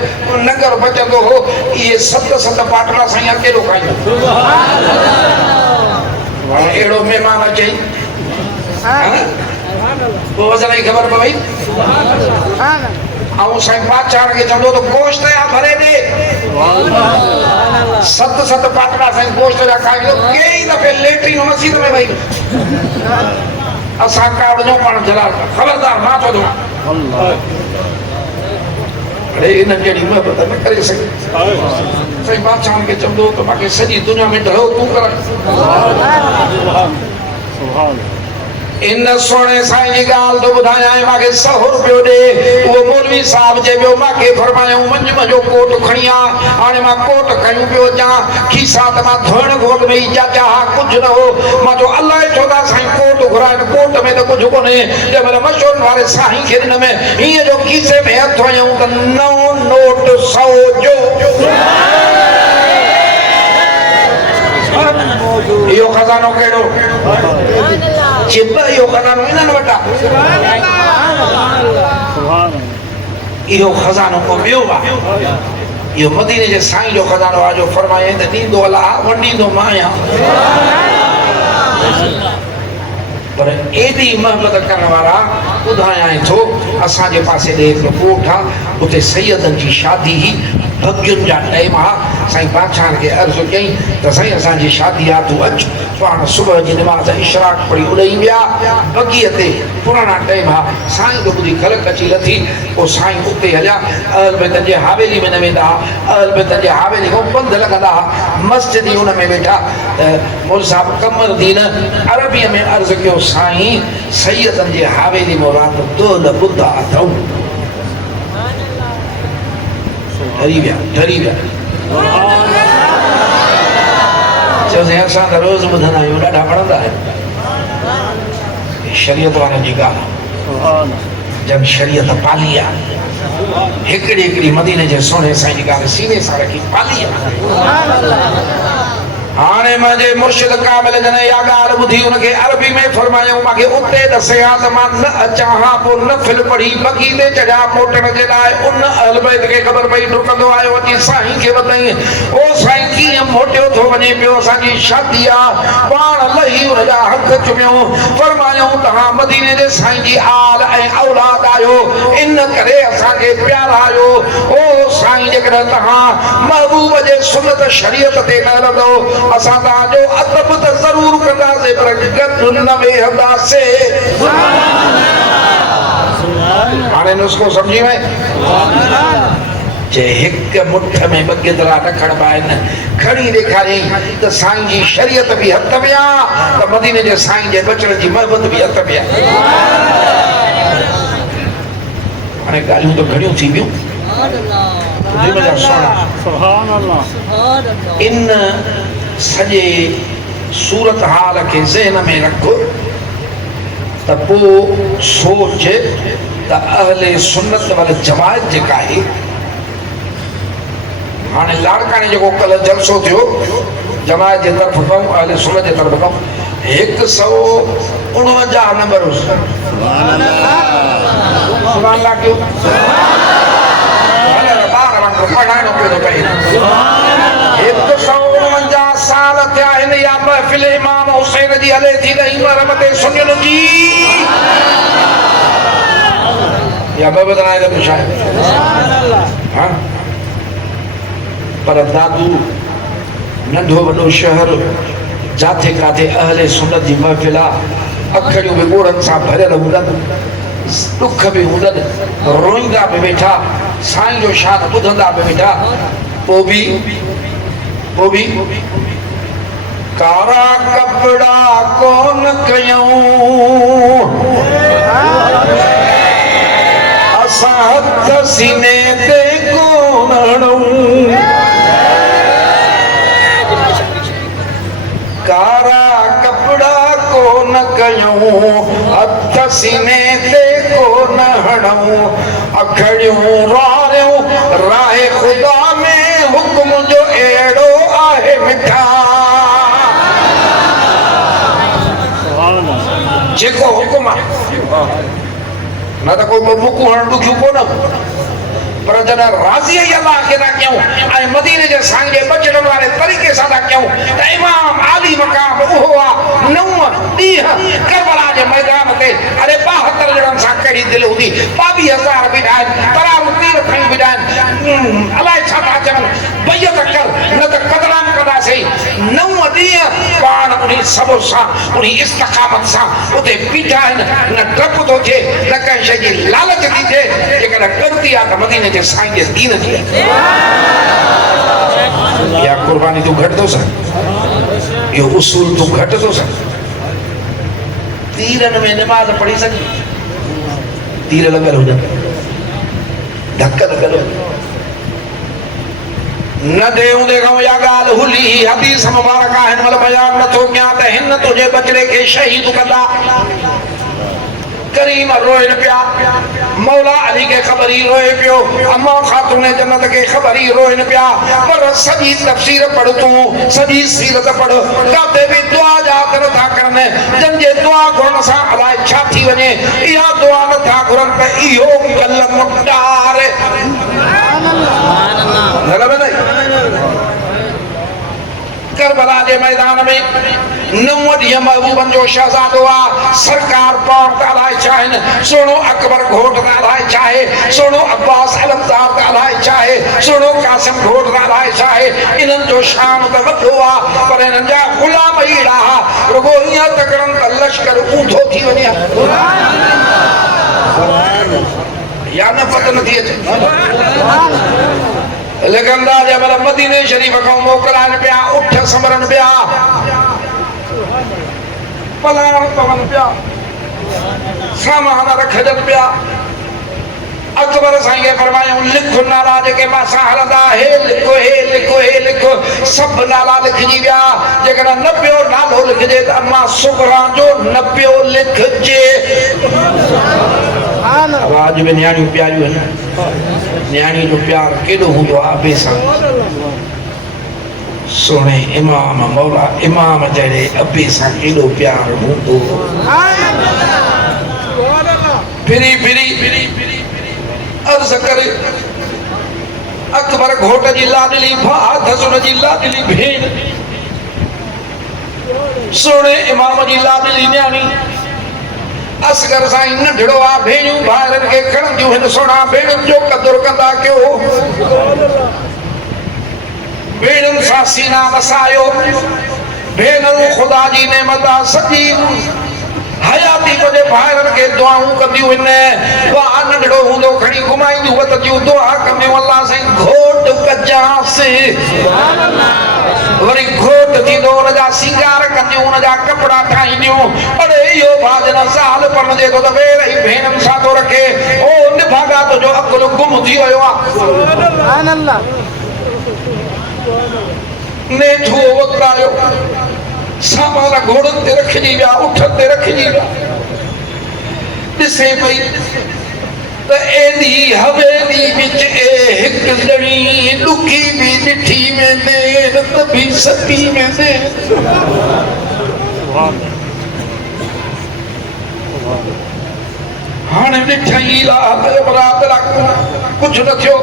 नगर बचंदो हो। ये 7 पाटला साईं अकेलो खाईंदो। अहिड़ो महिमान अचे पोइ वज़न जी ख़बर पई। ऐं साईं बादशाह खे चवंदो त गोश्त या भरे ॾे। 7 पाटला साईं गोश्त जा खाईंदो। कई दफ़े लेटरिन मस्जिद में वई असां का वञूं पाण जलाल ख़बरदार मां थो ॾियां। अरे इन जहिड़ी मोहबत न करे सघे। साईं बादशाह खे चवंदो त मूंखे सॼी दुनिया में ढलो तूं कर। इन सोने साईं जी ॻाल्हि तो ॿुधायां मूंखे 100 रुपयो ॾे। उहो मौलवी साहब चए पियो मूंखे फरमायूं मंझि जो कोट खणी आ। हाणे मां कोट खयूं पियो अचां खीसा त मां धोइण घोट में ई चाचा हा कुझु न हो। मां चयो अलाए छो था साईं कोट घुराइनि, कोट में त कुझु कोन्हे। जंहिं महिल मशहूर वारे साईं खे ॾिन में हीअं जो खीसे में हथ हयऊं त नओं नोट 100 जो। इहो खज़ानो कहिड़ो चिप, इहो खज़ानो इन्हनि वटि आहे। इहो खज़ानो को ॿियो आहे। इहो मदीने जे साईं जो खज़ानो आहे जो फरमाए त ॾींदो अलाह वंडींदो मां आहियां। पर एॾी महबत करण वारा ॿुधायां थो असांजे पासे ॾे हिकिड़ो कोठ आहे, उते सैयदनि जी शादी ही भॻियुनि जा टाइम आहे। साईं बादशाह खे अर्ज़ु कयईं त साईं असांजी शादी आहे, तूं अचु। पाण सुबुह जी निमाज़ इशराक पढ़ी उॾई विया बगीअ ते। पुराणा टाइम आहे। साईं जो ॿुधी ख़लक अची लथी। पोइ साईं उते हलिया। अहल बैतनि जे हवेली में न वेंदा हुआ। अहल बैतनि जे हवेली खां पंधु लॻंदा हुआ। मस्जिद ई उन में वेठा। मौलवी साहब कमरदीन अरबीअ में अर्ज़ु कयो साईं सैयदनि जे हवेली में राति दोल ॿुधा अथऊं। डरी विया। चयोसीं असां त रोज़ ॿुधंदा आहियूं, ॾाढा पढ़ंदा आहियूं। शरीयत वारनि जी ॻाल्हि जब शरीयत पाली आहे। हिकिड़ी मदीने जे सोने साईं जी ॻाल्हि सीने सां रखी पाली आहे। हाणे मुंहिंजे मुर्शिद कामिल जन इहा ॻाल्हि ॿुधी उनखे अरबी में फरमायूं मूंखे उते ॾसे हा त मां न अचां हा। पोइ नफ़िल पढ़ी बगी ते चढ़िया मोटण जे लाइ। उन अहल बैत खे ख़बर पई, डुकंदो आयो अची साईं खे ॿुधाईं ओ साईं कीअं मोटियो थो वञे पियो, असांजी शादी आहे। पाण लही हुनजा हथ चुमियूं फरमायूं तव्हां मदीने जे साईं जी आल ऐं औलाद आहियो, इन करे असांखे प्यार आयो। ओ साईं जेकॾहिं तव्हां महबूब जे सुन्नत शरीयत ते न हलंदो असां तव्हांजो अदब त ज़रूर कंदासीं पर गॾु न वेहंदासीं। हाणे नुस्ख़ो सम्झी वई। जे हिकु मुठ में ॿ गिदरा न खणबा आहिनि। खणी ॾेखारियईं त साईं जी शरीयत बि हथ में आहे त मदीने जे साईं जे बचड़नि जी महबत बि हथ में आहे। हाणे ॻाल्हियूं त घणियूं थी वियूं। इन सॼे सूरत हाल खे ज़हन में रखो त पोइ सोच त अहले सुन्नत वल जमात जेका आहे। हाणे लाड़काणे जेको कल्ह जलसो थियो जमात जे तरफ़ खां अहले सुन्नत जे तरफ़ खां 149 नंबर सुभान अल्लाह क्यों पढ़ाइणो पियो थो पए। 149 साल थिया आहिनि या महफ़िल इमाम हुसैन जी हले थी त हींअर मथे सुनियुनि जी या बबद आहे त कुझु आहे। पर दादू नंढो वॾो शहर जाथे काथे अहले सुन्नत जी महफ़िल आहे। अखड़ियूं बि ॻोड़नि सां भरियल हूंदनि, दुख बि हूंदनि, रोईंदा बि वेठा, साईं जो शान ॿुधंदा बि वेठा। पोइ बि कारा कपड़ा कोन कयूं असां हथ सीने ते कोन हणूं। कारा कपड़ा कोन कयूं हथ सीने ते कोन हणूं। अखड़ियूं रारियूं राहे ख़ुदा में हुक्म जो अहिड़ो आहे मिठा। जेको हुकुम आहे न त कोई मुकु हण ॾुखियो कोन पर जॾहिं राज़ी अल्लाह खे था कयूं ऐं मदीने जे साईं जे बचड़नि वारे तरीक़े सां था कयूं त इमाम आली मक़ाम उहो आहे 9 ॾींहं करबला जे मैदान ते अरे 72 ॼणनि सां कहिड़ी दिलि हूंदी 22,000 बि आहिनि तरारूं तीर खणी बि आहिनि अलाए छा था चवनि बैयत कर न त क़दरान कंदासीं 9 ॾींहं पाण उन सबुर सां उन इस्तक़ामत सां उते बीठा आहिनि न डपु थो थिए न कंहिं शइ जी लालच थी थिए जेकॾहिं करती आहे त मदीने जे साईं जे दीन जी या कुर्बानी तूं घटि थो सघ इहो उसूल तूं घटि थो सघ तीरनि में नमाज़ पढ़ी सघी तीर लॻल हुजनि धक लॻल न दे हूंदे खां इहा ॻाल्हि हुली हदीस मुबारक आहे हिन महिल बयान नथो कयां त हिन तुंहिंजे बचड़े खे शहीद कंदा करीम रोइन पिया मौला अली के ख़बर ही रोए पियो अम्मा खातून जन्नत के ख़बर ही रोइन पिया पर सॼी तफसीर पढ़ तूं सॼी सीरत पढ़ काथे भी दुआ याद नथा करनि जंहिंजे दुआ घुरण सां अलाए छा थी वञे इहा दुआ नथा घुरनि त इहो कलम डार करबला के मैदान में 9 ॾींहं महबूबन जो शहजादो आ सरकार पाक अलाए चाहे सोनो अकबर घोट अलाए चाहे सोनो अब्बास अलमदार अलाए चाहे सोनो कासिम घोट अलाए चाहे इन्हनि जो शान त वॾो आ पर इन्हनि जा गुलाम ई रहा रुगो ईअं त करनि त लश्कर ऊंधो थी वञे या न पत नथी अचे लगंदा जबल मदीने शरीफ को मोकलान पिया उठ समरन पिया पलाण पवन पिया सामान रखजन पिया अकबर साईं के फरमायो लिखो नाला जेके मासा हलंदा हे लिखो हे लिखो हे लिखो सब नाला लिखजी विया जेकर न पियो नालो लिखजे त अम्मा सुगरा जो न पियो लिखजे आवाज में न्याणी प्यारियूं आहिनि न्याणी जो प्यार केॾो हूंदो आहे अबे सां सोने इमाम मौला इमाम जहिड़े अबे सां केॾो प्यार हूंदो फिरी फिरी अर्ज़ करे अकबर घोट जी लाडली भाउ धसुन जी लाडली भेण सोने इमाम जी लाडली न्याणी असगर साईं नंढड़ो आ भेणियूं भाइरनि खे खणंदियूं हिन सोना भेणुनि जो क़दुरु कंदा कयो भेणुनि सां सीना वसायो भेनरूं ख़ुदा जी नेमत आ सॼी हयाती पंहिंजे भाइरनि खे दुआऊं कंदियूं आहिनि वाह नंढड़ो हूंदो खणी घुमाईंदियूं वतदियूं दुआ कंदियूं अल्लाह साईं घोट कजांसि वरी घोट थींदो हुनजा सिंगार कंदियूं हुनजा कपिड़ा ठाहींदियूं अरे इहो भाॼन साल पण जे थो त वेर ई भेणनि सां थो रखे ओ निभागा तुंहिंजो अकुलु गुम थी वियो आहे नेठो वतरायो सामान घोड़नि ते रखिजी विया उठनि ते रखिजी विया ॾिसे पई त एॾी हवेली विच हिकु ॼणी ॾुकी बि ॾिठी वेंदे त बि सती वेंदे हाणे ॾिठई रात कुझु न थियो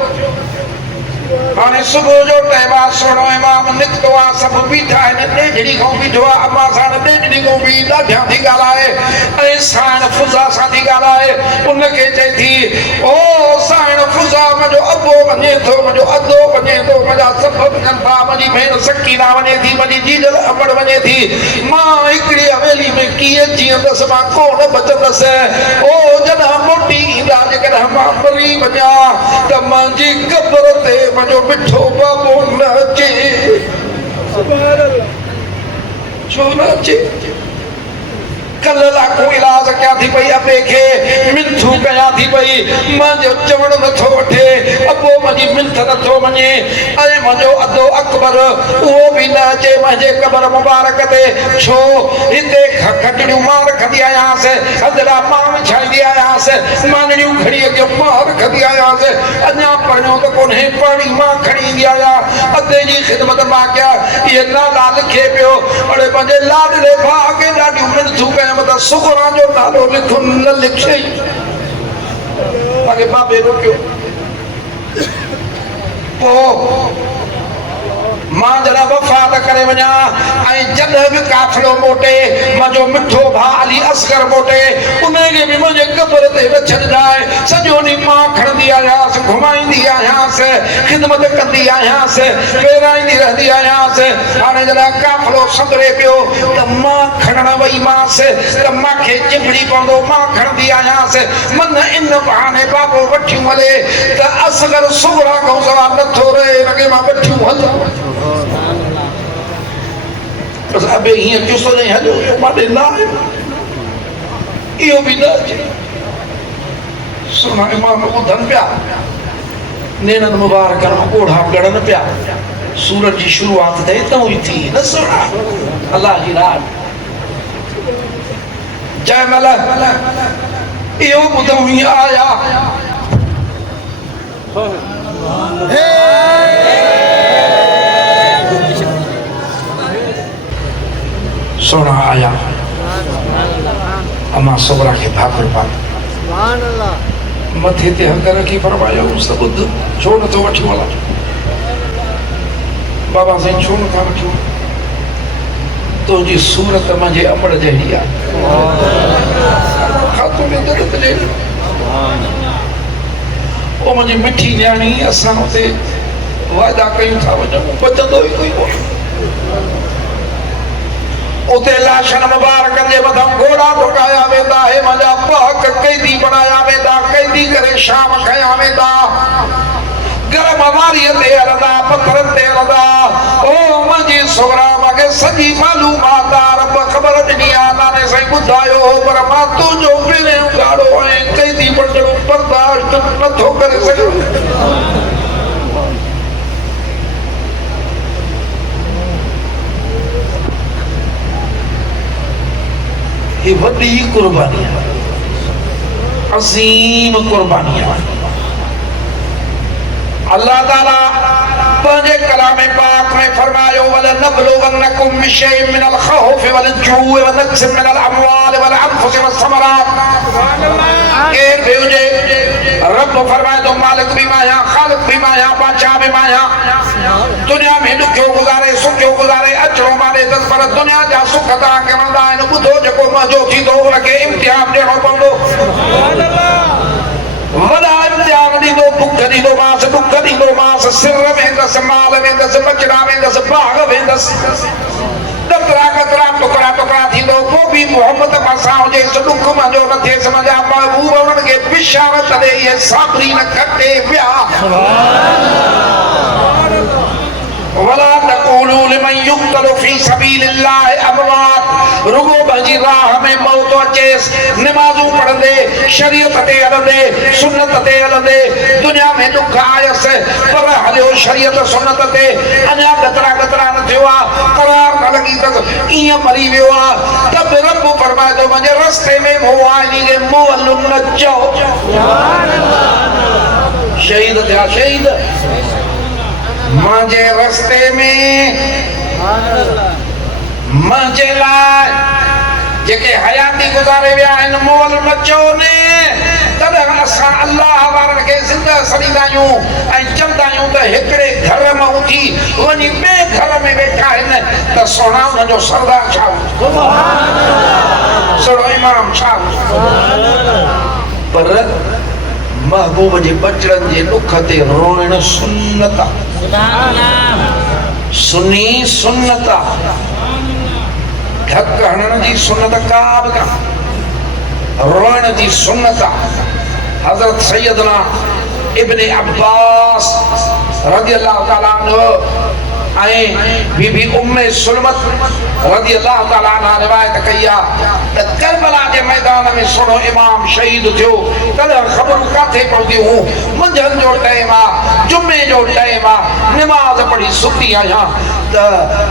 हाणे सुबुह जो टाइम आहे सुहिणो इमाम निकितो आहे सभु बीठा आहिनि ॾेढड़ी खां बीठो आहे अम्मा साण ॾेढड़ी खां बि ॾाढियां थी ॻाल्हाए ऐं साइण फुज़ा सां थी ॻाल्हाए उनखे चए थी ओ साइण फुज़ा मुंहिंजो अबो वञे थो मुंहिंजो अदो वञे थो मुंहिंजा सभु वञनि था मुंहिंजी भेण सकीना वञे थी मुंहिंजी जीजल अमड़ वञे थी मां हिकिड़ी हवेली में कीअं जीअंदसि मां कोन बचंदसि ओ जॾहिं मोटी ईंदा जेकॾहिं मां मरी वञा त मुंहिंजी क़बर ते मुंहिंजो मिठो बाबो न अचे छो न अचे कल लाखों इलाज कयां थी पई अबे खे मिठू कयां थी पई मुंहिंजो चवण नथो वठे अबो मुझी मिंथ नथो मने अरे मुझो अदो अकबर वो भी न अचे मुझे कबर मुबारक ते छो हिते खटड़ियूं मार खदी आयास अदरा मान छाईंदी आयास मानड़ियूं खड़ी के मार खदी आयास अञा पढ़ियो तो कोने पढ़ी मां खड़ी दी आया अदे जी खिदमत मां क्या ये नाला लिखे पियो अरे मुझे लाडले भा के ॾाढियूं मिंथूं कयूं त सुगरा जो नालो लिखो न लिखे आगे बाबे रोकियो पो मां जरा वफात करे वञा ऐं जॾहिं बि काफिलो मोटे मुंहिंजो मिठो भाउ अली असगर मोटे उनखे बि मुंहिंजे कबर ते न छॾिजांइ सॼो ॾींहुं मां खणंदी आहियांसि घुमाईंदी आहियांसि खिदमत कंदी आहियांसि फेराईंदी रहंदी आहियांसि हाणे जॾहिं काफिलो संभरे पियो त मां खणण वईमांसि त मूंखे चिंबड़ी पवंदो मां खणंदी आहियांसि मन इन बहाने बाबो वठियूं हले त असगर सुगरा खां सवाइ नथो रहे लॻे मां वठियूं हलां बस अबे हियां किसो नहीं हलो माडे ना इहो भी न अचे सुना इमाम ॿुधन पिया नेनन मुबारकन ओढ़ा गड़न पिया सूरज जी शुरुआत ते हितां ई थी न सुना अल्लाह जी रात जयमल इहो ॿुधूं ई आया सोना आया अमा सोबरा के भाकर पाक मथे ते हक रखी फरमायो सब बुध छो न तो वठी वाला बाबा से छो न था वठी तो जी सूरत मुझे अमड़ जहिड़ी आहे खातो में जगत जे ओ मुझे मिठी न्याणी असां उते वादा कयूं था वञूं बचंदो ई कोई उते लाशन मुबारकन जे मथां घोड़ा ढुकाया वेंदा हे मुंहिंजा पहक कैदी बनाया वेंदा कैदी करे शाम खया वेंदा गरम हवारीअ ते हलंदा पत्थरनि ते हलंदा ओ मुंहिंजी सोगरा मूंखे सॼी मालूमात आहे रब ख़बर ॾिनी आहे नाने साईं ॿुधायो हो पर मां तुंहिंजो पहिरियों ॻाढ़ो ऐं कैदी बणजणो बर्दाश्त नथो करे सघां ये वड्डी कुर्बानी है अजीम कुर्बानी है अल्लाह ताला पंहिंजे कलाम पाक में फरमायो वल नबलुवन्नकुम बिशैइन मिनल खौफ वल जु'i व नक्सिन मिनल अमवाल वल अनफुस वस समरात केर भेजे रब फरमाए तो मालिक भी माया खालिक भी माया बादशाह भी माया दुनिया में दुखो गुजारे सुखो गुजारे अचरो मारे दस पर दुनिया जा सुख ता के वंदा इन बुधो जको मजो थी दो रखे इम्तिहान देनो पवंदो सुभान अल्लाह वडा इम्तिहान दी दो दुख दी दो मास सिर में दस माल में दस बचड़ा में दस भाग में दस दतरा कतरा टुकड़ा टुकड़ा थी दो वो भी मोहब्बत बसाओ जे दुख मजो न थे समझा महबूब उन के बिशारत दे ये साबरी न कटे व्या सुभान अल्लाह वला तक़ूलू लिमन युक़तलु फी सबीलिल्लाह अमवात रुगो बजी राह में मौत अचेस नमाज़ूं पढ़ंदे शरीयत ते हलंदे सुन्नत ते हलंदे दुनिया में दुख आयस पर हलियो शरीयत सुन्नत ते अञा गतरा गतरा न थियो आ करार न लगी तक इया मरी वियो आ तब रब फरमाए तो मुझे रास्ते में मोआनी के मोहल्लुन न चो सुभान अल्लाह शहीद थिया शहीद मांजे रास्ते में मांजे लाइ जेके हयाती गुजारे विया आहिनि मोल मचो ने तॾहिं असां अल्लाह वारनि खे ज़िंदा सॾींदा आहियूं ऐं चवंदा आहियूं त हिकिड़े घर मां उथी वञी ॿिए घर में वेठा आहिनि त सोना हुनजो सरदार छा सुभान अल्लाह सोड़ो इमाम छा पर महबूब जे बचड़नि जे दुख ते रोइण सुन्नत सुन्नी सुन्नत ढक हणण जी सुन्नत का बि कान्हे रोइण जी सुन्नत हज़रत सैयदना इब्न अब्बास रज़ियल्लाहु ताला अन्हु बीबी उम्मे सुलमत रज़ी अल्लाह ताला अन्हा रिवायत कई आहे त करबला जे मैदान में सुनो इमाम शहीद थियो तॾहिं ख़बरूं काथे पहुतियूं हूं मंझंदि जो टाइम आहे जुमे जो टाइम आहे निमाज़ पढ़ी सुती आहियां त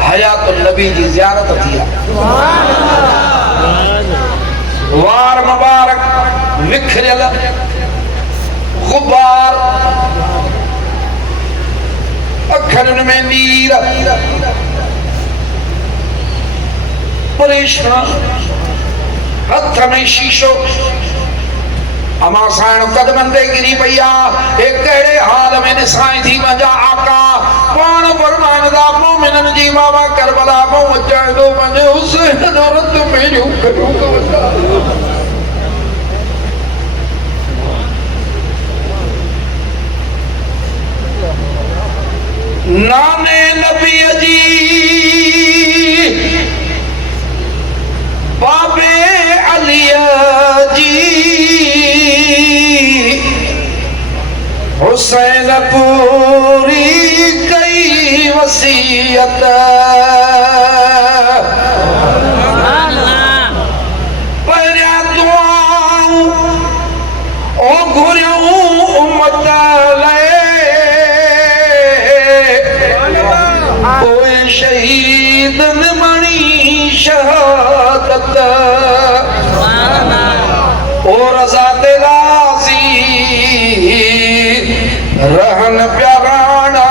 हयातुल नबी जी ज़ियारत थी आहे वार मुबारक विखरियल गुबार अखरन में नीर परेशान हथ में शीशो अमा साण कदमन ते गिरी पई आहे हे कहिड़े हाल में ॾिसां थी मुंहिंजा आका पाण फरमाईंदा मोमिनन जी मावा करबला मां अचण थो वञे हुसैन जो रत पहिरियों करियो नाने नबी जी बाबे अली जी हुसैन पूरी कई वसीयत पहिरियां दुआऊं ओ घुरियूं उम्मत लाइ ओए शहीदन मणी शहादत ओ रज़ा ते राज़ी रहन प्याराना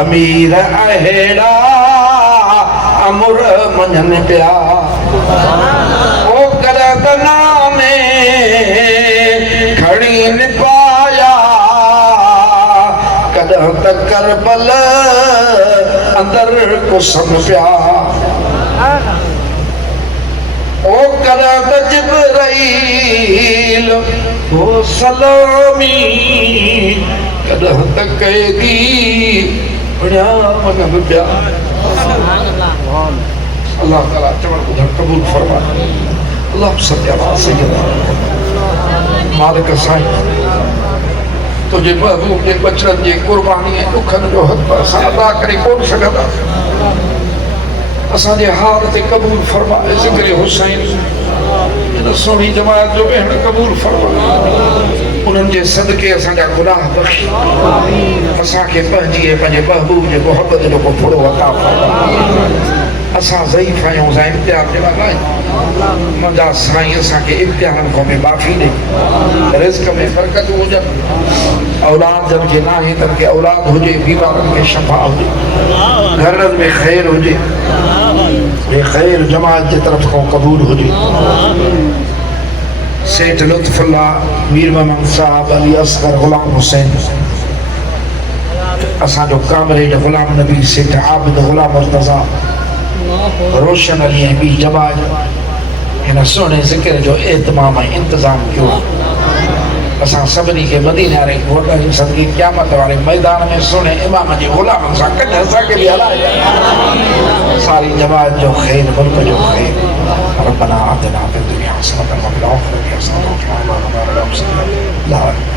अमीर अहेड़ा अमुर मञन पिया ओ करदना में खड़ी निपाया कदम तक करबल अंदर कुसम पिया ओ करद जिब्राइल ओ सलामी कदम तक कैदी बड़ा मन पिया अल्लाह ताला चवण ॿुधण क़बूल फरमाए अल्लाह सल्लल्लाहु अलैहि वसल्लम मालिक साईं तुझे महबूब जे बचड़नि जे कुर्बानी ऐं ॾुखनि जो हक़ असां अदा करे कोन सघंदा असांजे हाल ते क़बूल फरमाए ज़िक्र हुसैन इन सोणी जमात जो भेण क़बूल फरमाए उन्हनि जे सदके असांजा गुनाह बख़्श असांखे पंहिंजे महबूब जे मोहबत जो को फुड़ो अता फरमाए असां ज़ईफ़ आहियूं असां इम्तिहान जे वारा आहियूं मुंहिंजा साईं असांखे इम्तिहान खां बि माफ़ी ॾे रिज़्क़ में बरकत हुजनि औलाद जन खे नाहे तन खे औलाद हुजे बीमारनि खे शफ़ा हुजे घरनि में ख़ैर हुजे हे ख़ैर जमात जे तरफ़ खां क़बूल हुजे सेठ लुत्फुल्ला मीर मोहम्मद साहब अली असगर गुलाम हुसैन असांजो कामरेड गुलाम नबी सेठ आबिद गुलाम मुर्तज़ा रोशन अली ऐं ॿी जमात हिन सुहिणे ज़िक्र जो एतमाम ऐं इंतज़ाम कयो असां सभिनी खे मदीने वारे घोट जी सदके क़यामत वारे मैदान में सुहिणे इमाम जे गुलामनि सां गॾु असांखे बि हलाए सारी जमात जो ख़ैर मुल्क जो ख़ैर रब्बना आतिना फिद दुनिया हसनतन व फिल आखिरति हसनतन व क़िना अज़ाबन नार।